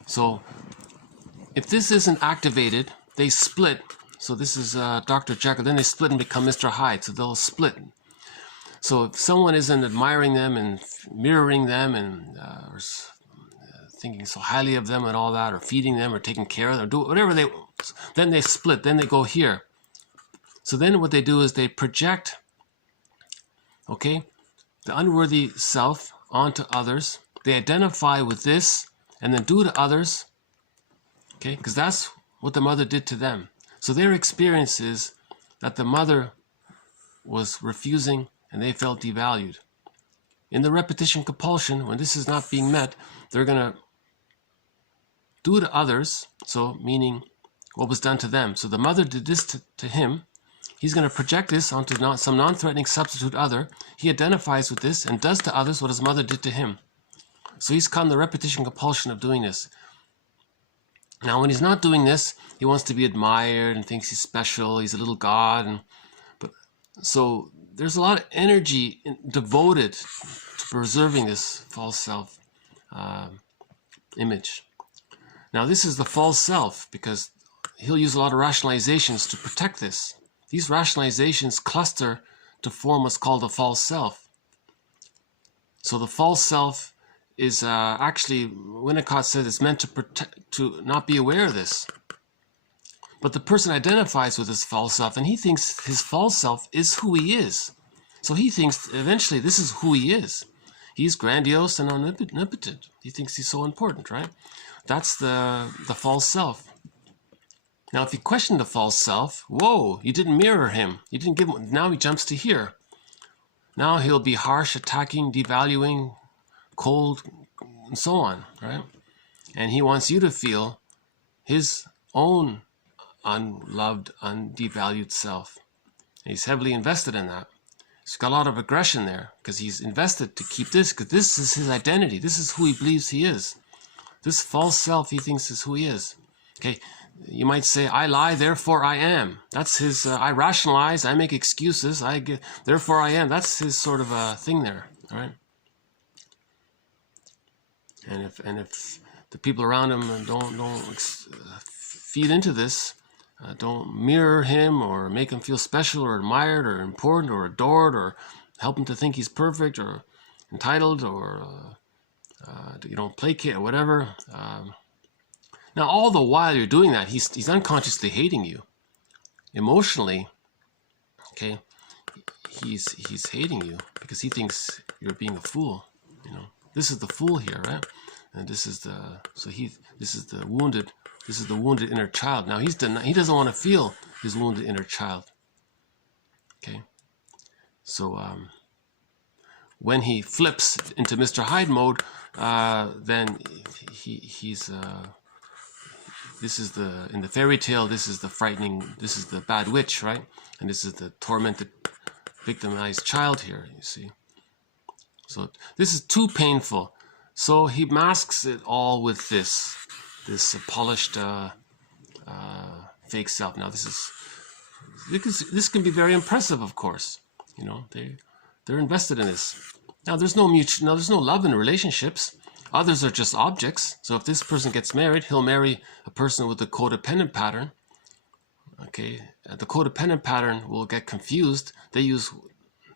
so if this isn't activated, they split. So this is Dr. Jekyll, then they split and become Mr. Hyde. So they'll split. So if someone isn't admiring them and mirroring them and or thinking so highly of them and all that, or feeding them or taking care of them, or do whatever then they split, then they go here. So then what they do is they project, okay, the unworthy self onto others. They identify with this and then do to others, okay, because that's what the mother did to them. So their experience is that the mother was refusing and they felt devalued. In the repetition compulsion, when this is not being met, they're going to do to others, so meaning what was done to them. So the mother did this to him. He's going to project this onto some non-threatening substitute other. He identifies with this and does to others what his mother did to him. So he's caught in the repetition compulsion of doing this. Now, when he's not doing this, he wants to be admired and thinks he's special. He's a little god. So there's a lot of energy devoted to preserving this false self image. Now, this is the false self because he'll use a lot of rationalizations to protect this. These rationalizations cluster to form what's called the false self. So the false self is actually, Winnicott says it's meant to protect, to not be aware of this. But the person identifies with his false self and he thinks his false self is who he is. So he thinks eventually this is who he is. He's grandiose and omnipotent. He thinks he's so important, right? That's the false self. Now, if you question the false self, whoa, you didn't mirror him. You didn't give him, now he jumps to here. Now he'll be harsh, attacking, devaluing, cold, and so on, right? And he wants you to feel his own unloved, undevalued self. And he's heavily invested in that. He's got a lot of aggression there because he's invested to keep this, because this is his identity. This is who he believes he is. This false self he thinks is who he is. Okay, you might say, I lie, therefore I am. That's his, I rationalize, I make excuses, therefore I am. That's his sort of a thing there, all right? And if the people around him don't feed into this, don't mirror him or make him feel special or admired or important or adored or help him to think he's perfect or entitled or placate or whatever. Now, all the while you're doing that, he's unconsciously hating you. Emotionally, okay, he's hating you because he thinks you're being a fool. You know, this is the fool here, right? And this is the wounded inner child. Now he doesn't want to feel his wounded inner child. Okay, so when he flips into Mr. Hyde mode, then he's this is in the fairy tale, this is the frightening, this is the bad witch, right? And this is the tormented, victimized child here, you see. So this is too painful. So he masks it all with this polished fake self. Now this can be very impressive, of course. You know, they're invested in this. Now there's no love in relationships. Others are just objects. So if this person gets married, he'll marry a person with a codependent pattern. Okay, the codependent pattern will get confused. They use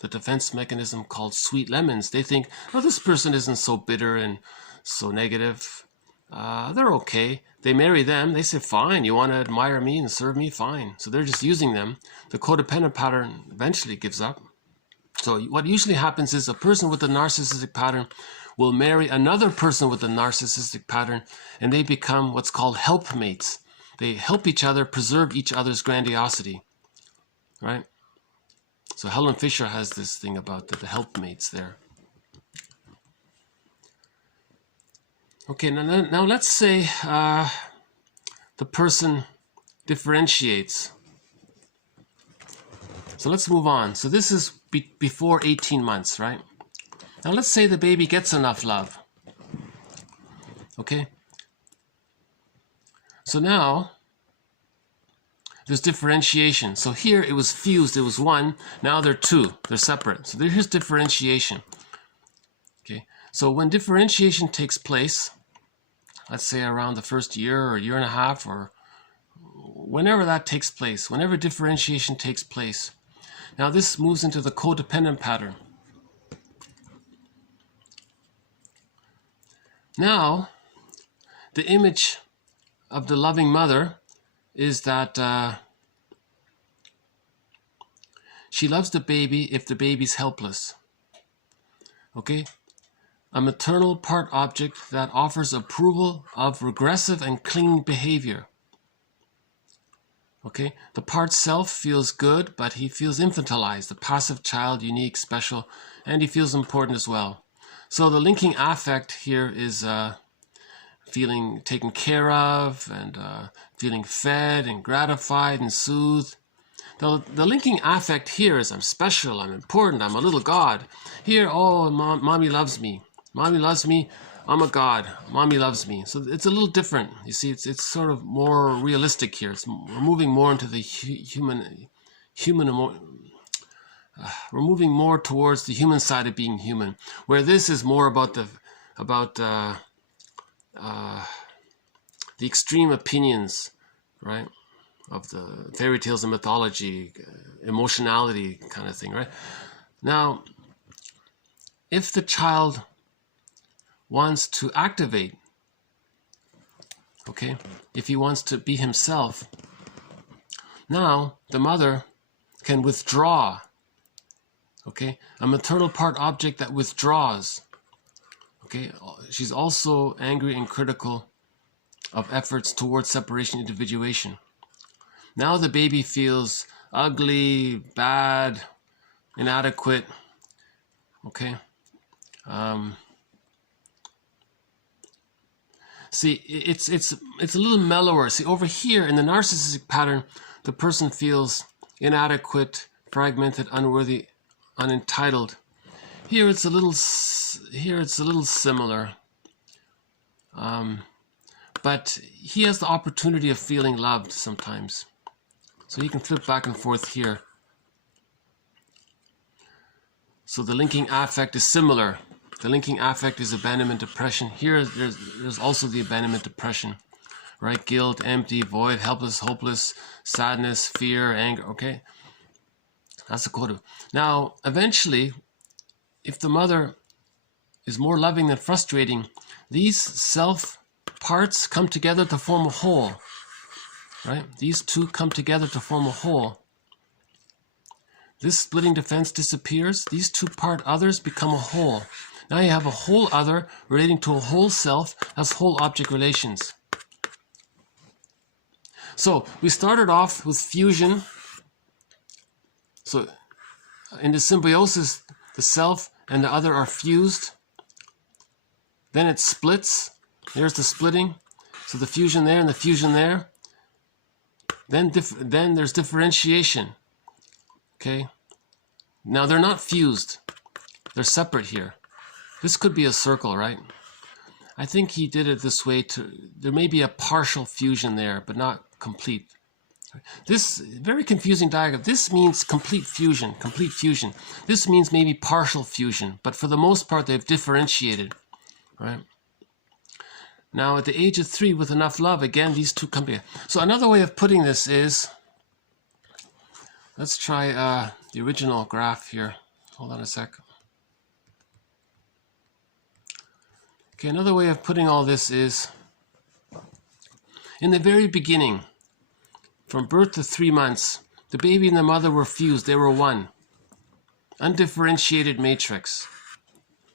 the defense mechanism called sweet lemons. They think, oh, this person isn't so bitter and so negative. They're okay. They marry them. They say, fine, you want to admire me and serve me? Fine. So they're just using them. The codependent pattern eventually gives up. So what usually happens is a person with a narcissistic pattern will marry another person with a narcissistic pattern, and they become what's called helpmates. They help each other preserve each other's grandiosity, right? So Helen Fisher has this thing about the helpmates there. Okay, now let's say the person differentiates. So let's move on. So this is before 18 months, right? Now let's say the baby gets enough love. Okay? So now there's differentiation. So here it was fused, it was one. Now they're two, they're separate. So here's differentiation. Okay? So when differentiation takes place, let's say around the first year or year and a half, or whenever that takes place, whenever differentiation takes place, now this moves into the codependent pattern. Now, the image of the loving mother is that she loves the baby if the baby's helpless. Okay, a maternal part object that offers approval of regressive and clinging behavior. Okay, the part self feels good, but he feels infantilized, a passive child, unique, special, and he feels important as well. So the linking affect here is feeling taken care of and feeling fed and gratified and soothed. The linking affect here is I'm special, I'm important, I'm a little god. Here, oh, mommy loves me. Mommy loves me, I'm a god. Mommy loves me. So it's a little different. You see, it's sort of more realistic here. We're moving more into the we're moving more towards the human side of being human, where this is more about the extreme opinions, right, of the fairy tales and mythology, emotionality kind of thing, right? Now, if the child wants to activate, okay, if he wants to be himself, now the mother can withdraw, okay, a maternal part object that withdraws, okay. She's also angry and critical of efforts towards separation, individuation. Now the baby feels ugly, bad, inadequate, okay. See, it's a little mellower. See, over here in the narcissistic pattern, the person feels inadequate, fragmented, unworthy, unentitled. Here it's a little similar. But he has the opportunity of feeling loved sometimes. So he can flip back and forth here. So the linking affect is similar. The linking affect is abandonment, depression. Here there's also the abandonment, depression, right? Guilt, empty, void, helpless, hopeless, sadness, fear, anger, okay? That's the quota. Now, eventually, if the mother is more loving than frustrating, these self parts come together to form a whole, right? These two come together to form a whole. This splitting defense disappears. These two part others become a whole. Now you have a whole other relating to a whole self as whole object relations. So we started off with fusion. So in the symbiosis, the self and the other are fused. Then it splits. There's the splitting. So the fusion there and the fusion there. Then there's differentiation. Okay. Now they're not fused. They're separate here. This could be a circle, right? I think he did it this way there may be a partial fusion there, but not complete. This very confusing diagram. This means complete fusion, complete fusion. This means maybe partial fusion, but for the most part they've differentiated, right? Now at the age of 3, with enough love, again these two come together. So another way of putting this is, let's try the original graph here. Hold on a sec. Okay, another way of putting all this is, in the very beginning, from birth to 3 months, the baby and the mother were fused. They were one. Undifferentiated matrix.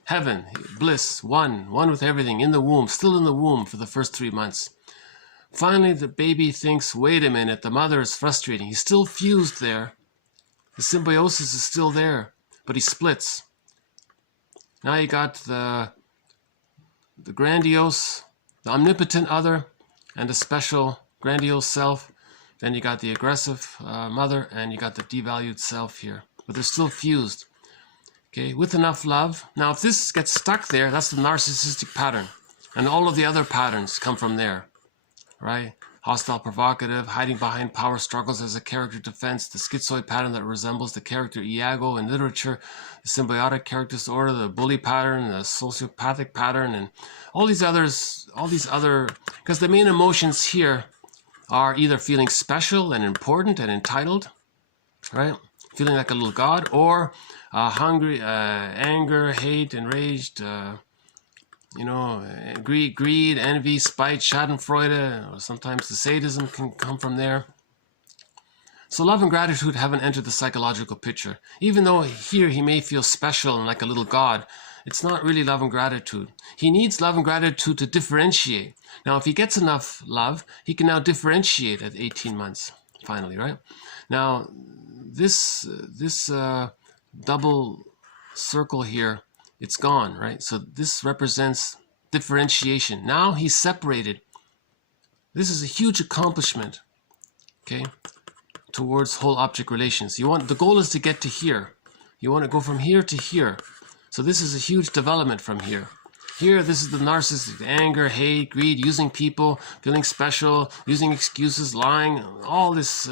Heaven, bliss, one with everything, in the womb, still in the womb for the first 3 months. Finally, the baby thinks, wait a minute, the mother is frustrating. He's still fused there. The symbiosis is still there, but he splits. Now you got the grandiose, the omnipotent other, and the special grandiose self. Then you got the aggressive mother, and you got the devalued self here. But they're still fused. Okay, with enough love. Now, if this gets stuck there, that's the narcissistic pattern. And all of the other patterns come from there, right? Hostile, provocative, hiding behind power struggles as a character defense, the schizoid pattern that resembles the character Iago in literature, the symbiotic character disorder, the bully pattern, the sociopathic pattern, and all these other, because the main emotions here are either feeling special and important and entitled, right? Feeling like a little god, or hungry, anger, hate, enraged, greed, envy, spite, schadenfreude, or sometimes the sadism can come from there. So love and gratitude haven't entered the psychological picture. Even though here he may feel special and like a little god, It's not really love and gratitude. He needs love and gratitude to differentiate. Now, if he gets enough love, he can now differentiate at 18 months, finally, right? Now, this double circle here, it's gone, right? So this represents differentiation. Now he's separated. This is a huge accomplishment, okay, towards whole object relations. The goal is to get to here. You want to go from here to here. So this is a huge development from here. Here, this is the narcissistic anger, hate, greed, using people, feeling special, using excuses, lying, all this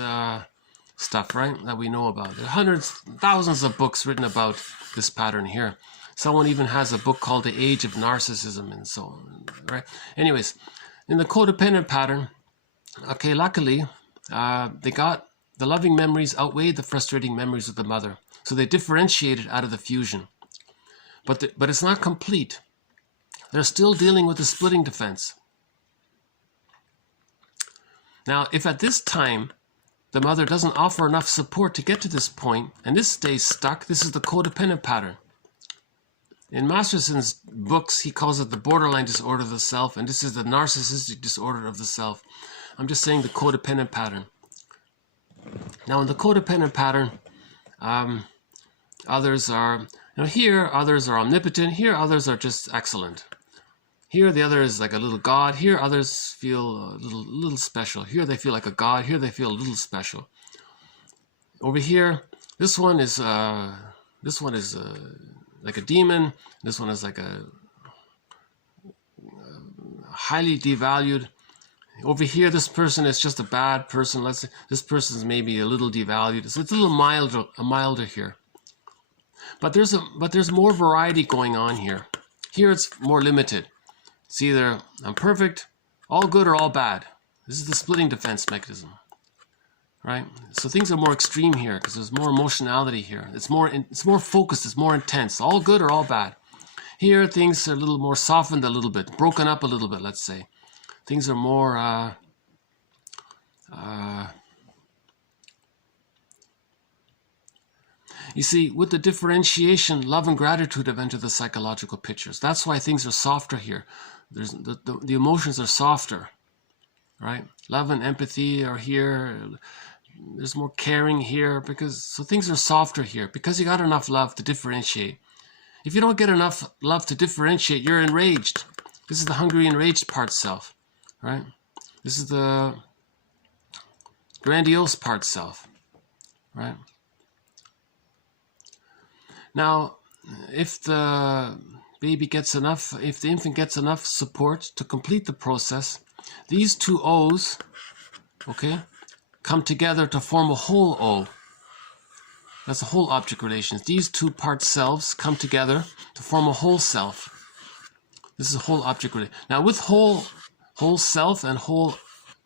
stuff, right, that we know about. There are hundreds, thousands of books written about this pattern here. Someone even has a book called The Age of Narcissism and so on, right? Anyways, in the codependent pattern, okay, luckily, they got the loving memories outweighed the frustrating memories of the mother. So they differentiated out of the fusion. But it's not complete. They're still dealing with the splitting defense. Now, if at this time the mother doesn't offer enough support to get to this point, and this stays stuck, this is the codependent pattern. In Masterson's books, he calls it the borderline disorder of the self, and this is the narcissistic disorder of the self. I'm just saying the codependent pattern. Now, in the codependent pattern, others are, here others are omnipotent, here others are just excellent. Here the other is like a little god, here others feel a little special. Here they feel like a god, here they feel a little special. Over here, this one is like a demon, this one is like a highly devalued. Over here, this person is just a bad person. Let's say this person is maybe a little devalued. So it's a little milder here. But there's more variety going on here. Here it's more limited. It's either I'm perfect, all good, or all bad. This is the splitting defense mechanism, right? So things are more extreme here because there's more emotionality here. It's more focused. It's more intense. All good or all bad. Here things are a little more softened, a little bit, broken up a little bit. Let's say things are more. You see, with the differentiation, love and gratitude have entered the psychological pictures. That's why things are softer here. The emotions are softer, right? Love and empathy are here. There's more caring here so things are softer here because you got enough love to differentiate. If you don't get enough love to differentiate, you're enraged. This is the hungry, enraged part self, right? This is the grandiose part self, right? Now, if the baby gets enough, if the infant gets enough support to complete the process, these two O's, okay, come together to form a whole O. That's a whole object relations. These two part selves come together to form a whole self. This is a whole object relation. Now, with whole self and whole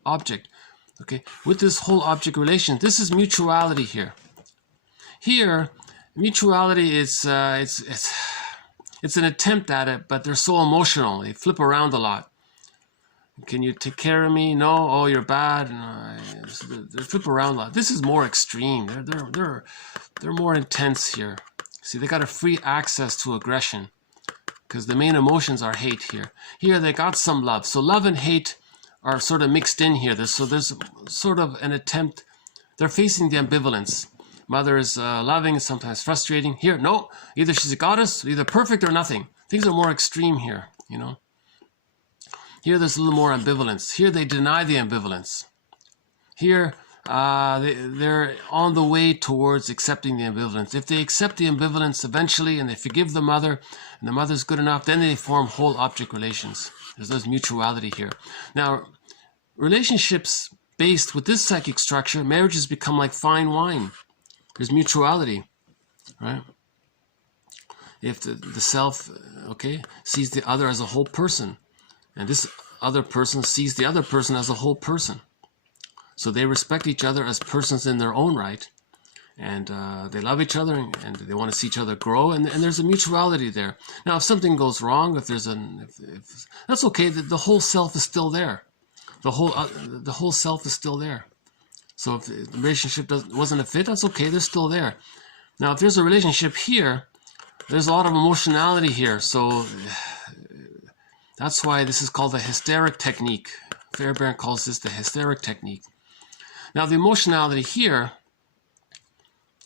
object, okay, with this whole object relation, this is mutuality here. Here, mutuality is it's an attempt at it, but they're so emotional. They flip around a lot. Can you take care of me? No. Oh, you're bad. They flip around a lot. This is more extreme. They're more intense here. See, they got a free access to aggression because the main emotions are hate here. Here they got some love. So love and hate are sort of mixed in here. There's sort of an attempt. They're facing the ambivalence. Mother is loving, sometimes frustrating. Here, no, either she's a goddess, either perfect or nothing. Things are more extreme here, you know. Here there's a little more ambivalence. Here they deny the ambivalence. Here they're on the way towards accepting the ambivalence. If they accept the ambivalence eventually and they forgive the mother and the mother's good enough, then they form whole object relations. There's mutuality here. Now, relationships based with this psychic structure, marriages become like fine wine. There's mutuality, right? If the self, okay, sees the other as a whole person, and this other person sees the other person as a whole person. So they respect each other as persons in their own right, and they love each other, and they want to see each other grow, and there's a mutuality there. Now, if something goes wrong, if that's okay. The whole self is still there. The whole self is still there. So if the relationship wasn't a fit, that's okay. They're still there. Now, if there's a relationship here, there's a lot of emotionality here, so that's why this is called the hysteric technique. Fairbairn calls this the hysteric technique. Now the emotionality here,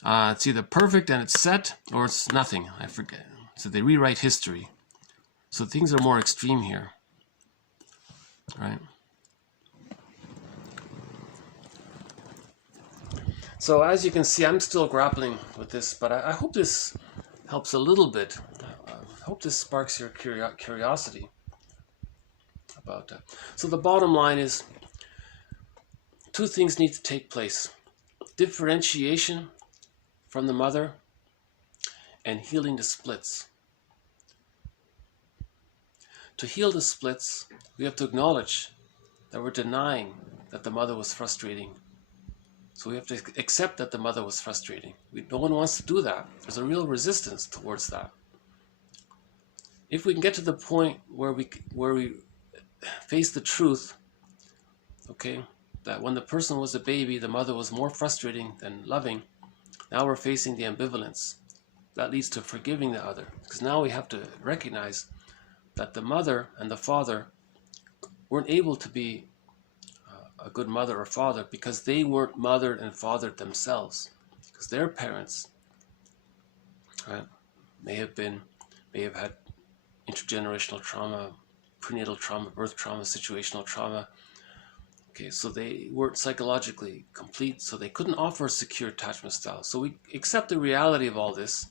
it's either perfect and it's set, or it's nothing. I forget. So they rewrite history. So things are more extreme here, right? So as you can see, I'm still grappling with this, but I hope this helps a little bit. I hope this sparks your curiosity about that. So the bottom line is, two things need to take place: differentiation from the mother and healing the splits. To heal the splits, we have to acknowledge that we're denying that the mother was frustrating. So we have to accept that the mother was frustrating. No one wants to do that. There's a real resistance towards that. If we can get to the point where we face the truth, okay, that when the person was a baby, the mother was more frustrating than loving, now we're facing the ambivalence. That leads to forgiving the other, because now we have to recognize that the mother and the father weren't able to be a good mother or father because they weren't mothered and fathered themselves, because their parents, right, may have had intergenerational trauma, prenatal trauma, birth trauma, situational trauma. Okay, so they weren't psychologically complete, so they couldn't offer a secure attachment style. So we accept the reality of all this.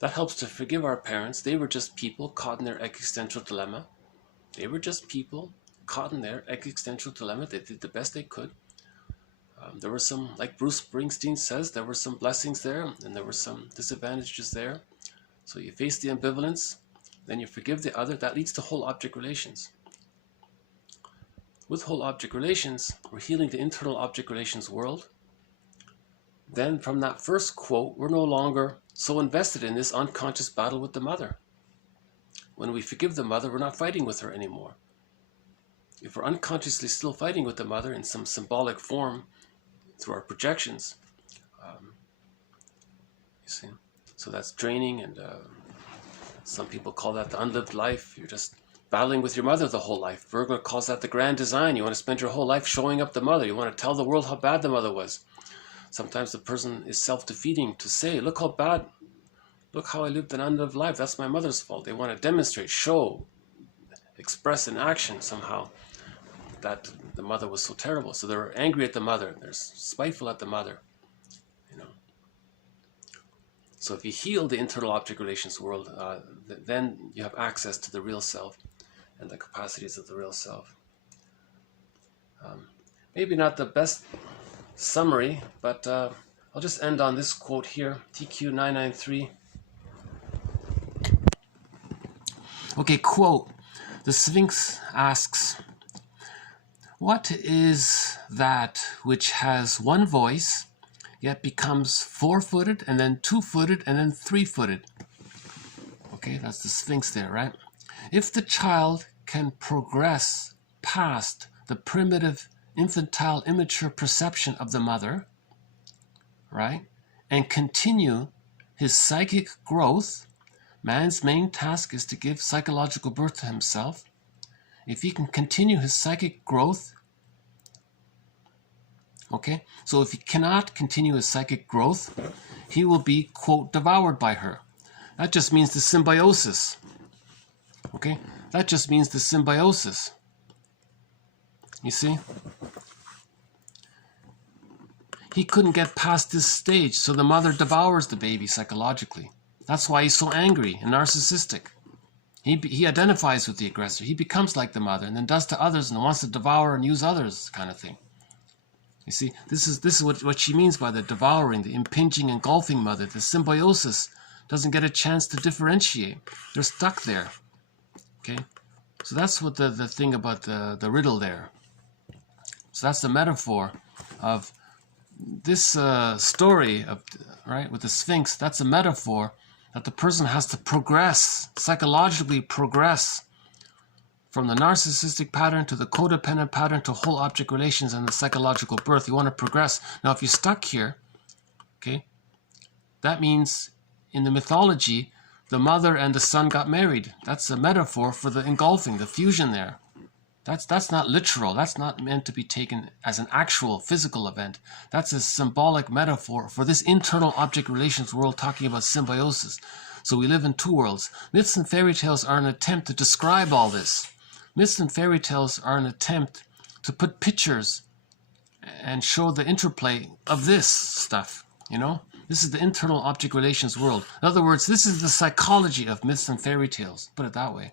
That helps to forgive our parents. They were just people caught in their existential dilemma. They were just people caught in their existential dilemma. They did the best they could. There were some, like Bruce Springsteen says, there were some blessings there and there were some disadvantages there. So you face the ambivalence, then you forgive the other. That leads to whole object relations. With whole object relations, we're healing the internal object relations world. Then from that first quote, we're no longer so invested in this unconscious battle with the mother. When we forgive the mother, we're not fighting with her anymore. If we're unconsciously still fighting with the mother in some symbolic form through our projections, you see, so that's draining, and some people call that the unlived life. You're just battling with your mother the whole life. Bergler calls that the grand design. You want to spend your whole life showing up the mother. You want to tell the world how bad the mother was. Sometimes the person is self-defeating to say, look how bad, look how I lived an unlived life. That's my mother's fault. They want to demonstrate, show, express in action somehow that the mother was so terrible. So they're angry at the mother. They're spiteful at the mother. You know. So if you heal the internal object relations world, then you have access to the real self and the capacities of the real self. Maybe not the best summary, but I'll just end on this quote here, TQ 993. Okay, quote, the Sphinx asks, what is that which has one voice, yet becomes four-footed, and then two-footed, and then three-footed? Okay, that's the Sphinx there, right? If the child can progress past the primitive, infantile, immature perception of the mother, right, and continue his psychic growth, man's main task is to give psychological birth to himself. If he can continue his psychic growth, okay, so if he cannot continue his psychic growth, he will be, quote, devoured by her. That just means the symbiosis, okay? That just means the symbiosis. You see? He couldn't get past this stage, so the mother devours the baby psychologically. That's why he's so angry and narcissistic. He identifies with the aggressor. He becomes like the mother and then does to others and wants to devour and use others, kind of thing. You see, this is what she means by the devouring, the impinging, engulfing mother. The symbiosis doesn't get a chance to differentiate. They're stuck there. Okay? So that's what the thing about the riddle there. So that's the metaphor of this story of, right, with the Sphinx. That's a metaphor that the person has to progress, psychologically progress from the narcissistic pattern to the codependent pattern to whole object relations and the psychological birth. You want to progress. Now, if you're stuck here, okay, that means in the mythology, the mother and the son got married. That's a metaphor for the engulfing, the fusion there. That's not literal. That's not meant to be taken as an actual physical event. That's a symbolic metaphor for this internal object relations world, talking about symbiosis. So we live in two worlds. Myths and fairy tales are an attempt to describe all this. Myths and fairy tales are an attempt to put pictures and show the interplay of this stuff, you know? This is the internal object relations world. In other words, this is the psychology of myths and fairy tales. Put it that way,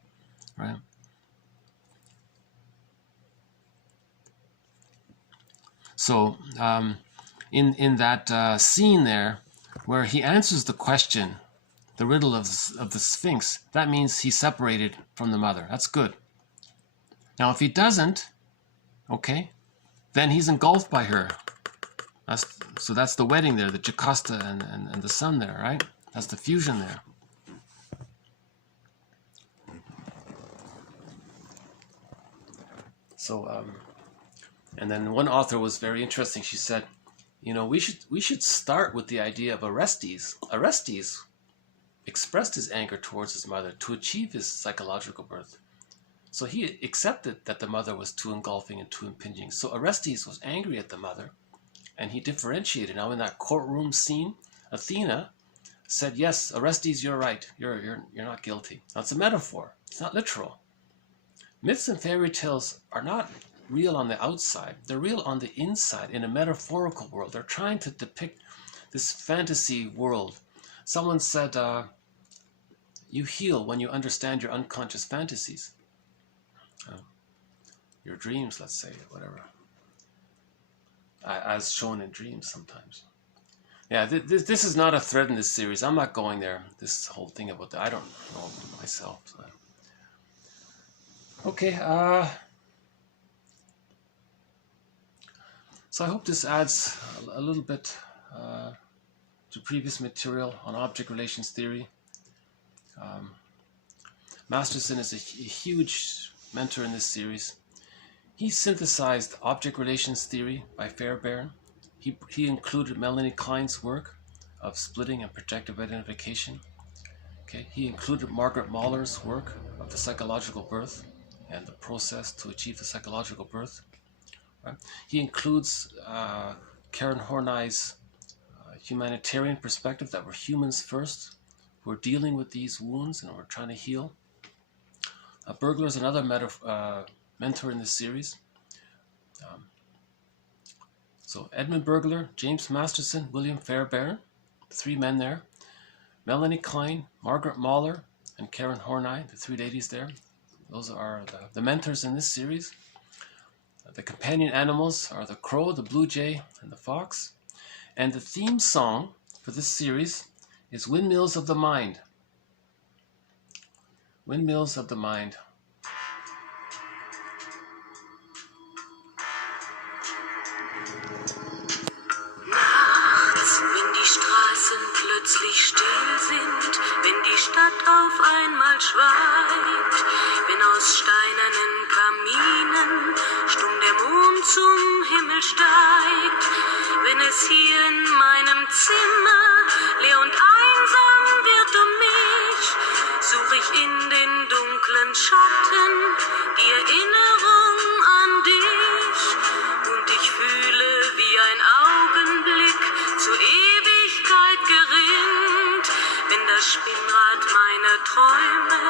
right? So in that scene there, where he answers the question, the riddle of the Sphinx, that means he's separated from the mother. That's good. Now, if he doesn't, okay, then he's engulfed by her. So that's the wedding there, the Jocasta and the son there, right? That's the fusion there. So, and then one author was very interesting. She said, you know, we should start with the idea of Orestes. Orestes expressed his anger towards his mother to achieve his psychological birth. So he accepted that the mother was too engulfing and too impinging. So Orestes was angry at the mother, and he differentiated. Now in that courtroom scene, Athena said, yes, Orestes, you're right. You're not guilty. Now it's a metaphor. It's not literal. Myths and fairy tales are not real on the outside. They're real on the inside, in a metaphorical world. They're trying to depict this fantasy world. Someone said, you heal when you understand your unconscious fantasies. Your dreams, let's say, whatever. As shown in dreams sometimes. Yeah, this is not a thread in this series. I'm not going there. This whole thing about that, I don't know myself. So. Okay, so I hope this adds a little bit to previous material on object relations theory. Masterson is a huge mentor in this series. He synthesized object relations theory by Fairbairn. He included Melanie Klein's work of splitting and projective identification. Okay, he included Margaret Mahler's work of the psychological birth and the process to achieve the psychological birth. Right? He includes Karen Horney's humanitarian perspective, that we're humans first, we're dealing with these wounds and we're trying to heal. Burglar is another mentor in this series. So Edmund Burglar, James Masterson, William Fairbairn, the three men there. Melanie Klein, Margaret Mahler, and Karen Horney, the three ladies there. Those are the mentors in this series. The companion animals are the crow, the blue jay, and the fox. And the theme song for this series is Windmills of the Mind. Windmills of the Mind. Nachts, wenn die Straßen plötzlich still sind, wenn die Stadt auf einmal schweigt, wenn aus steinernen Kaminen stumm der Mond zum Himmel steigt, wenn es hier in meinem Zimmer leer und einsam wird mich, suche ich in den dunklen Schatten die Erinnerung an dich, und ich fühle, wie ein Augenblick zur Ewigkeit gerinnt, wenn das Spinnrad meiner Träume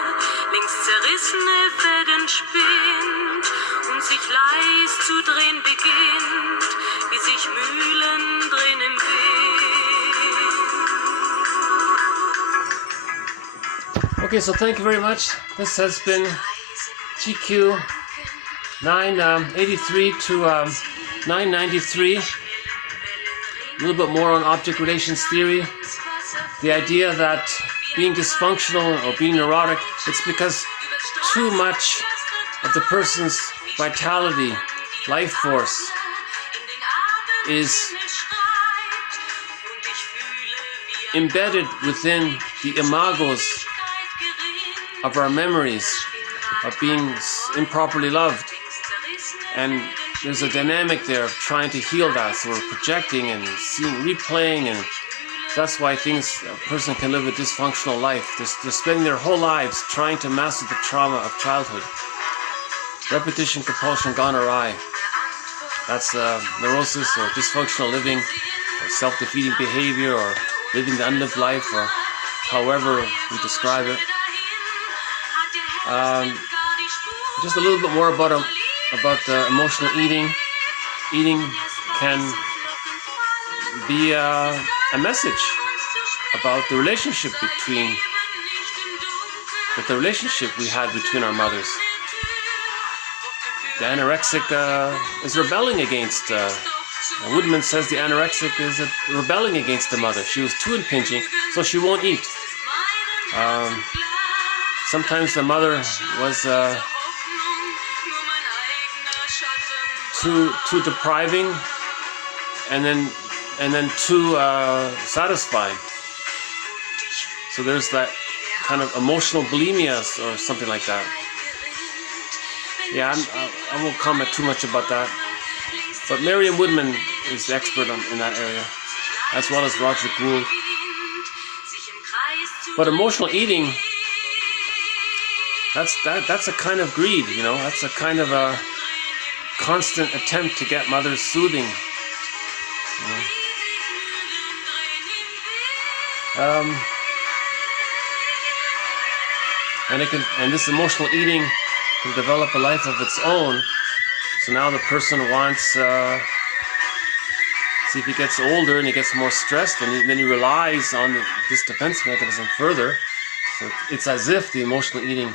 längst zerrissene Fäden spinnt und sich leis zu drehen beginnt, wie sich Mühlen drehen im Wind. Okay, so thank you very much. This has been TQ 983 to 993. A little bit more on object relations theory. The idea that being dysfunctional or being neurotic, it's because too much of the person's vitality, life force, is embedded within the imagos of our memories of being improperly loved. And there's a dynamic there of trying to heal that. So we're projecting and seeing, replaying and So that's why a person can live a dysfunctional life. They're spending their whole lives trying to master the trauma of childhood. Repetition, compulsion gone awry. That's neurosis or dysfunctional living, or self-defeating behavior, or living the unlived life, or however we describe it. Just a little bit more about emotional eating. Eating can be a message about the relationship we had between our mothers. The anorexic is rebelling against. Woodman says the anorexic is rebelling against the mother. She was too impinging, so she won't eat. Sometimes the mother was too depriving, and then too satisfying. So there's that kind of emotional bulimia or something like that. Yeah, I won't comment too much about that. But Merriam Woodman is the expert in that area, as well as Roger Gould. But emotional eating, that's a kind of greed, you know. That's a kind of a constant attempt to get mothers soothing. You know? And this emotional eating can develop a life of its own. So now the person wants, see if he gets older and he gets more stressed, and then he relies on this defense mechanism further. So it's as if the emotional eating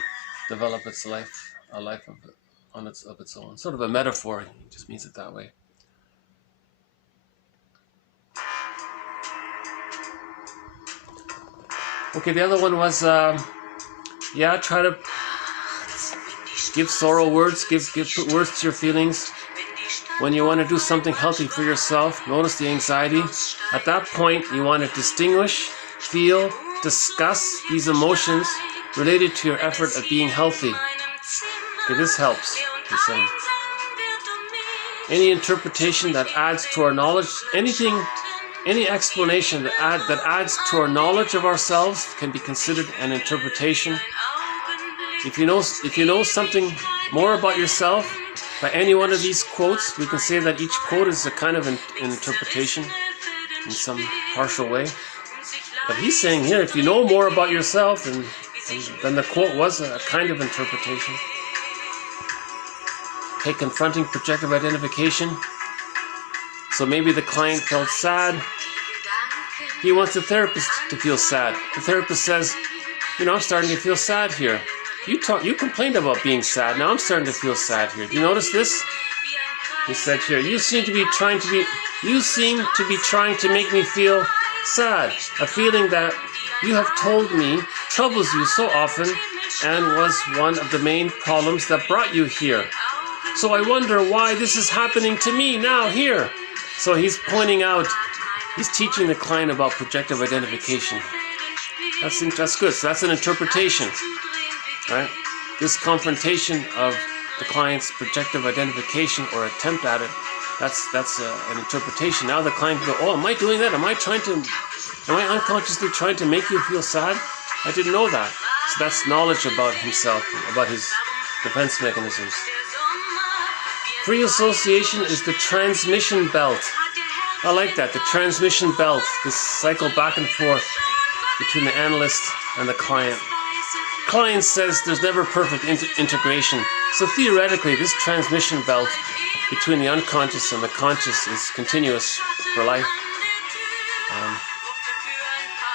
develops a life of its own. Sort of a metaphor. It just means it that way. Okay, the other one was, try to give sorrow words, put words to your feelings. When you want to do something healthy for yourself, notice the anxiety. At that point, you want to distinguish, feel, discuss these emotions related to your effort at being healthy. Okay, this helps, he's saying. Any interpretation that adds to our knowledge, any explanation that adds to our knowledge of ourselves can be considered an interpretation. If you know something more about yourself by any one of these quotes, we can say that each quote is a kind of an interpretation in some partial way. But he's saying here, if you know more about yourself, then the quote was a kind of interpretation. Okay, confronting projective identification. So maybe the client felt sad. He wants the therapist to feel sad. The therapist says, I'm starting to feel sad here. You complained about being sad. Now I'm starting to feel sad here. Do you notice this? He said here, you seem to be trying to make me feel sad. A feeling that you have told me troubles you so often and was one of the main problems that brought you here. So I wonder why this is happening to me now here. So he's teaching the client about projective identification. That's good. So that's an interpretation. Right? This confrontation of the client's projective identification or attempt at it, that's an interpretation. Now the client can go, am I doing that? Am I unconsciously trying to make you feel sad? I didn't know that. So that's knowledge about himself, about his defense mechanisms. Free association is the transmission belt. I like that, the transmission belt, this cycle back and forth between the analyst and the client. Client says there's never perfect integration. So theoretically, this transmission belt between the unconscious and the conscious is continuous for life.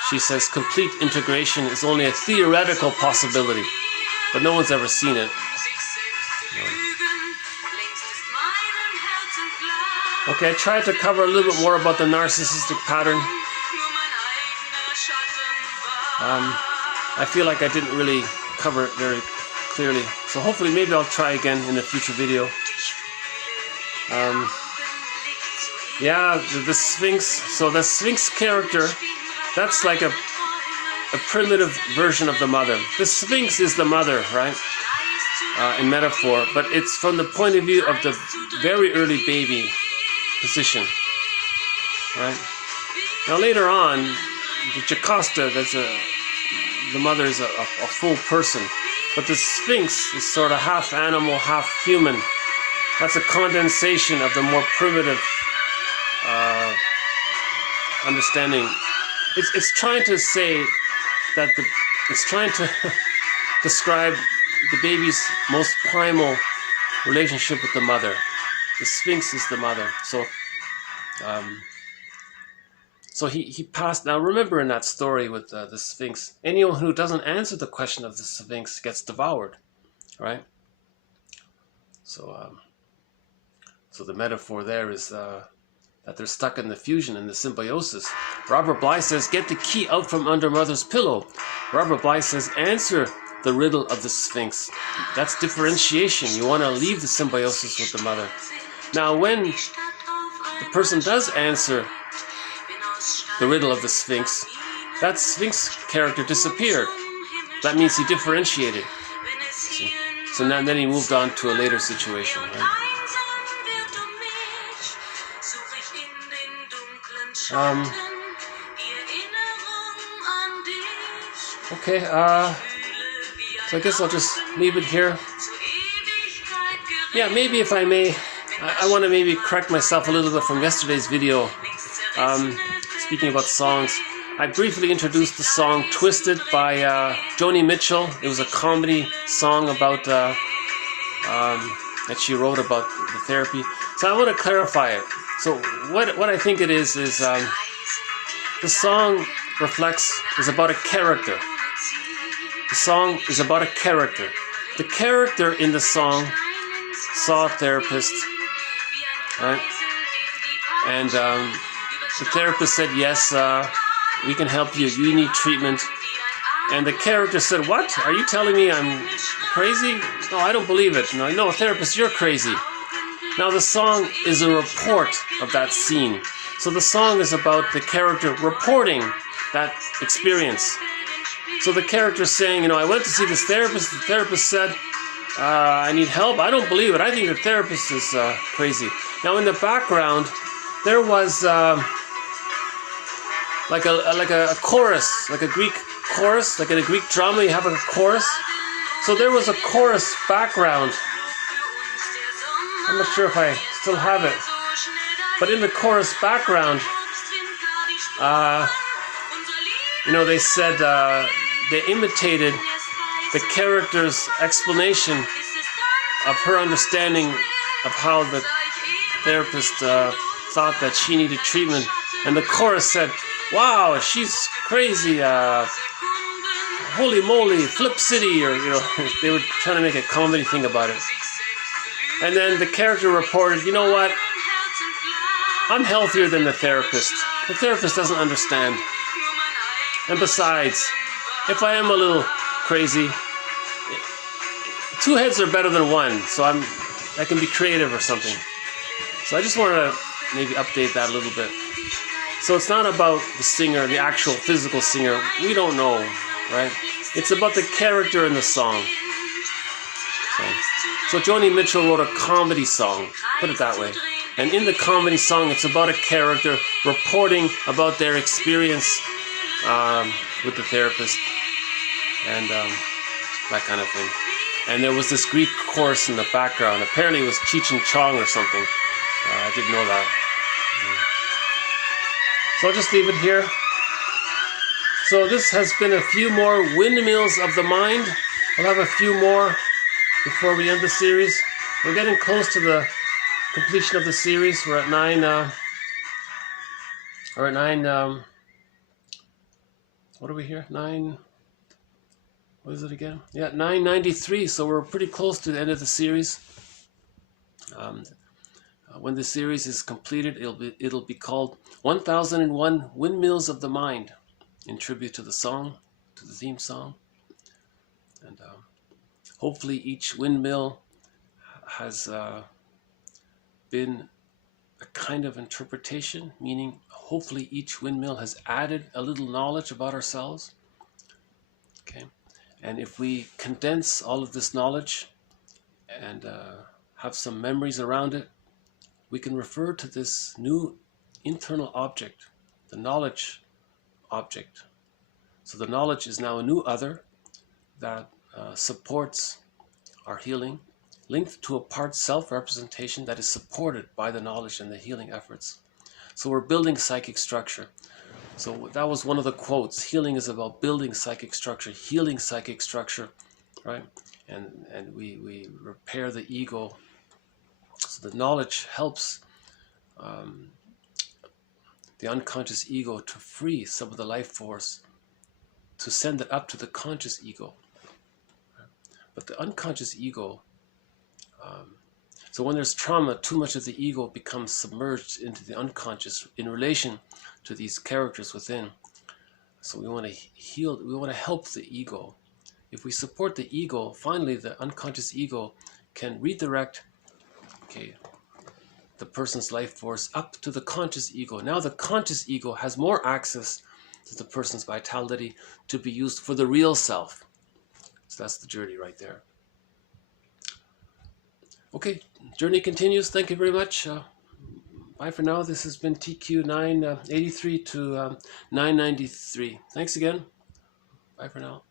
She says complete integration is only a theoretical possibility, but no one's ever seen it. Okay, I tried to cover a little bit more about the narcissistic pattern. I feel like I didn't really cover it very clearly. So hopefully maybe I'll try again in a future video. The Sphinx. So the Sphinx character, that's like a primitive version of the mother. The Sphinx is the mother, right? In metaphor, but it's from the point of view of the very early baby position, right? Now later on, Jocasta, the mother is a full person, but the Sphinx is sort of half animal, half human. That's a condensation of the more primitive understanding. It's trying to say that it's trying to describe the baby's most primal relationship with the mother. The Sphinx is the mother. So he passed. Now remember, in that story with the Sphinx, anyone who doesn't answer the question of the Sphinx gets devoured, right? So the metaphor there is that they're stuck in the fusion and the symbiosis. Robert Bly says, get the key out from under mother's pillow. Robert Bly says, answer the riddle of the Sphinx. That's differentiation. You want to leave the symbiosis with the mother. Now, when the person does answer the riddle of the Sphinx, that Sphinx character disappeared. That means he differentiated. See? So now, then he moved on to a later situation, right? Okay, so I guess I'll just leave it here. Yeah, maybe if I may, I want to maybe correct myself a little bit from yesterday's video. Speaking about songs, I briefly introduced the song Twisted by Joni Mitchell. It was a comedy song about that she wrote about the therapy. So I want to clarify it. So what I think it is the song is about a character. The song is about a character. The character in the song saw a therapist, right? And the therapist said, yes, we can help you. You need treatment. And the character said, what? Are you telling me I'm crazy? No, I don't believe it. No, therapist, you're crazy. Now the song is a report of that scene. So the song is about the character reporting that experience. So the character is saying, I went to see this therapist. The therapist said, I need help. I don't believe it. I think the therapist is crazy. Now in the background, there was like a chorus, like a Greek chorus, like in a Greek drama you have a chorus. So there was a chorus background. I'm not sure if I still have it, but in the chorus background, they said they imitated the character's explanation of her understanding of how the therapist thought that she needed treatment, and the chorus said, "Wow, she's crazy! Holy moly, Flip City!" Or they were trying to make a comedy thing about it. And then the character reported, "You know what? I'm healthier than the therapist. The therapist doesn't understand. And besides, if I am a little crazy, two heads are better than one, so I can be creative or something." So I just wanted to maybe update that a little bit. So it's not about the singer, the actual physical singer. We don't know, right? It's about the character in the song. So Joni Mitchell wrote a comedy song, put it that way. And in the comedy song, it's about a character reporting about their experience with the therapist and that kind of thing. And there was this Greek chorus in the background. Apparently it was Cheech and Chong or something. I didn't know that. So I'll just leave it here. So this has been a few more windmills of the mind. I'll have a few more before we end the series. We're getting close to the completion of the series. We're at 9. What are we here? 9. What is it again? Yeah, 993. So we're pretty close to the end of the series. When the series is completed, it'll be called 1001 Windmills of the Mind, in tribute to the song, to the theme song. And hopefully each windmill has been a kind of interpretation, meaning hopefully each windmill has added a little knowledge about ourselves. Okay, and if we condense all of this knowledge and have some memories around it, we can refer to this new internal object, the knowledge object. So the knowledge is now a new other that supports our healing, linked to a part self-representation that is supported by the knowledge and the healing efforts. So we're building psychic structure. So that was one of the quotes. Healing is about building psychic structure, healing psychic structure, right? And we repair the ego. So the knowledge helps the unconscious ego to free some of the life force, to send it up to the conscious ego. But the unconscious ego, so when there's trauma, too much of the ego becomes submerged into the unconscious in relation to these characters within. So we want to heal, we want to help the ego. If we support the ego, finally the unconscious ego can redirect, the person's life force up to the conscious ego. Now the conscious ego has more access to the person's vitality to be used for the real self. So that's the journey right there. Okay, journey continues. Thank you very much. Bye for now. This has been TQ 983 to 993. Thanks again. Bye for now.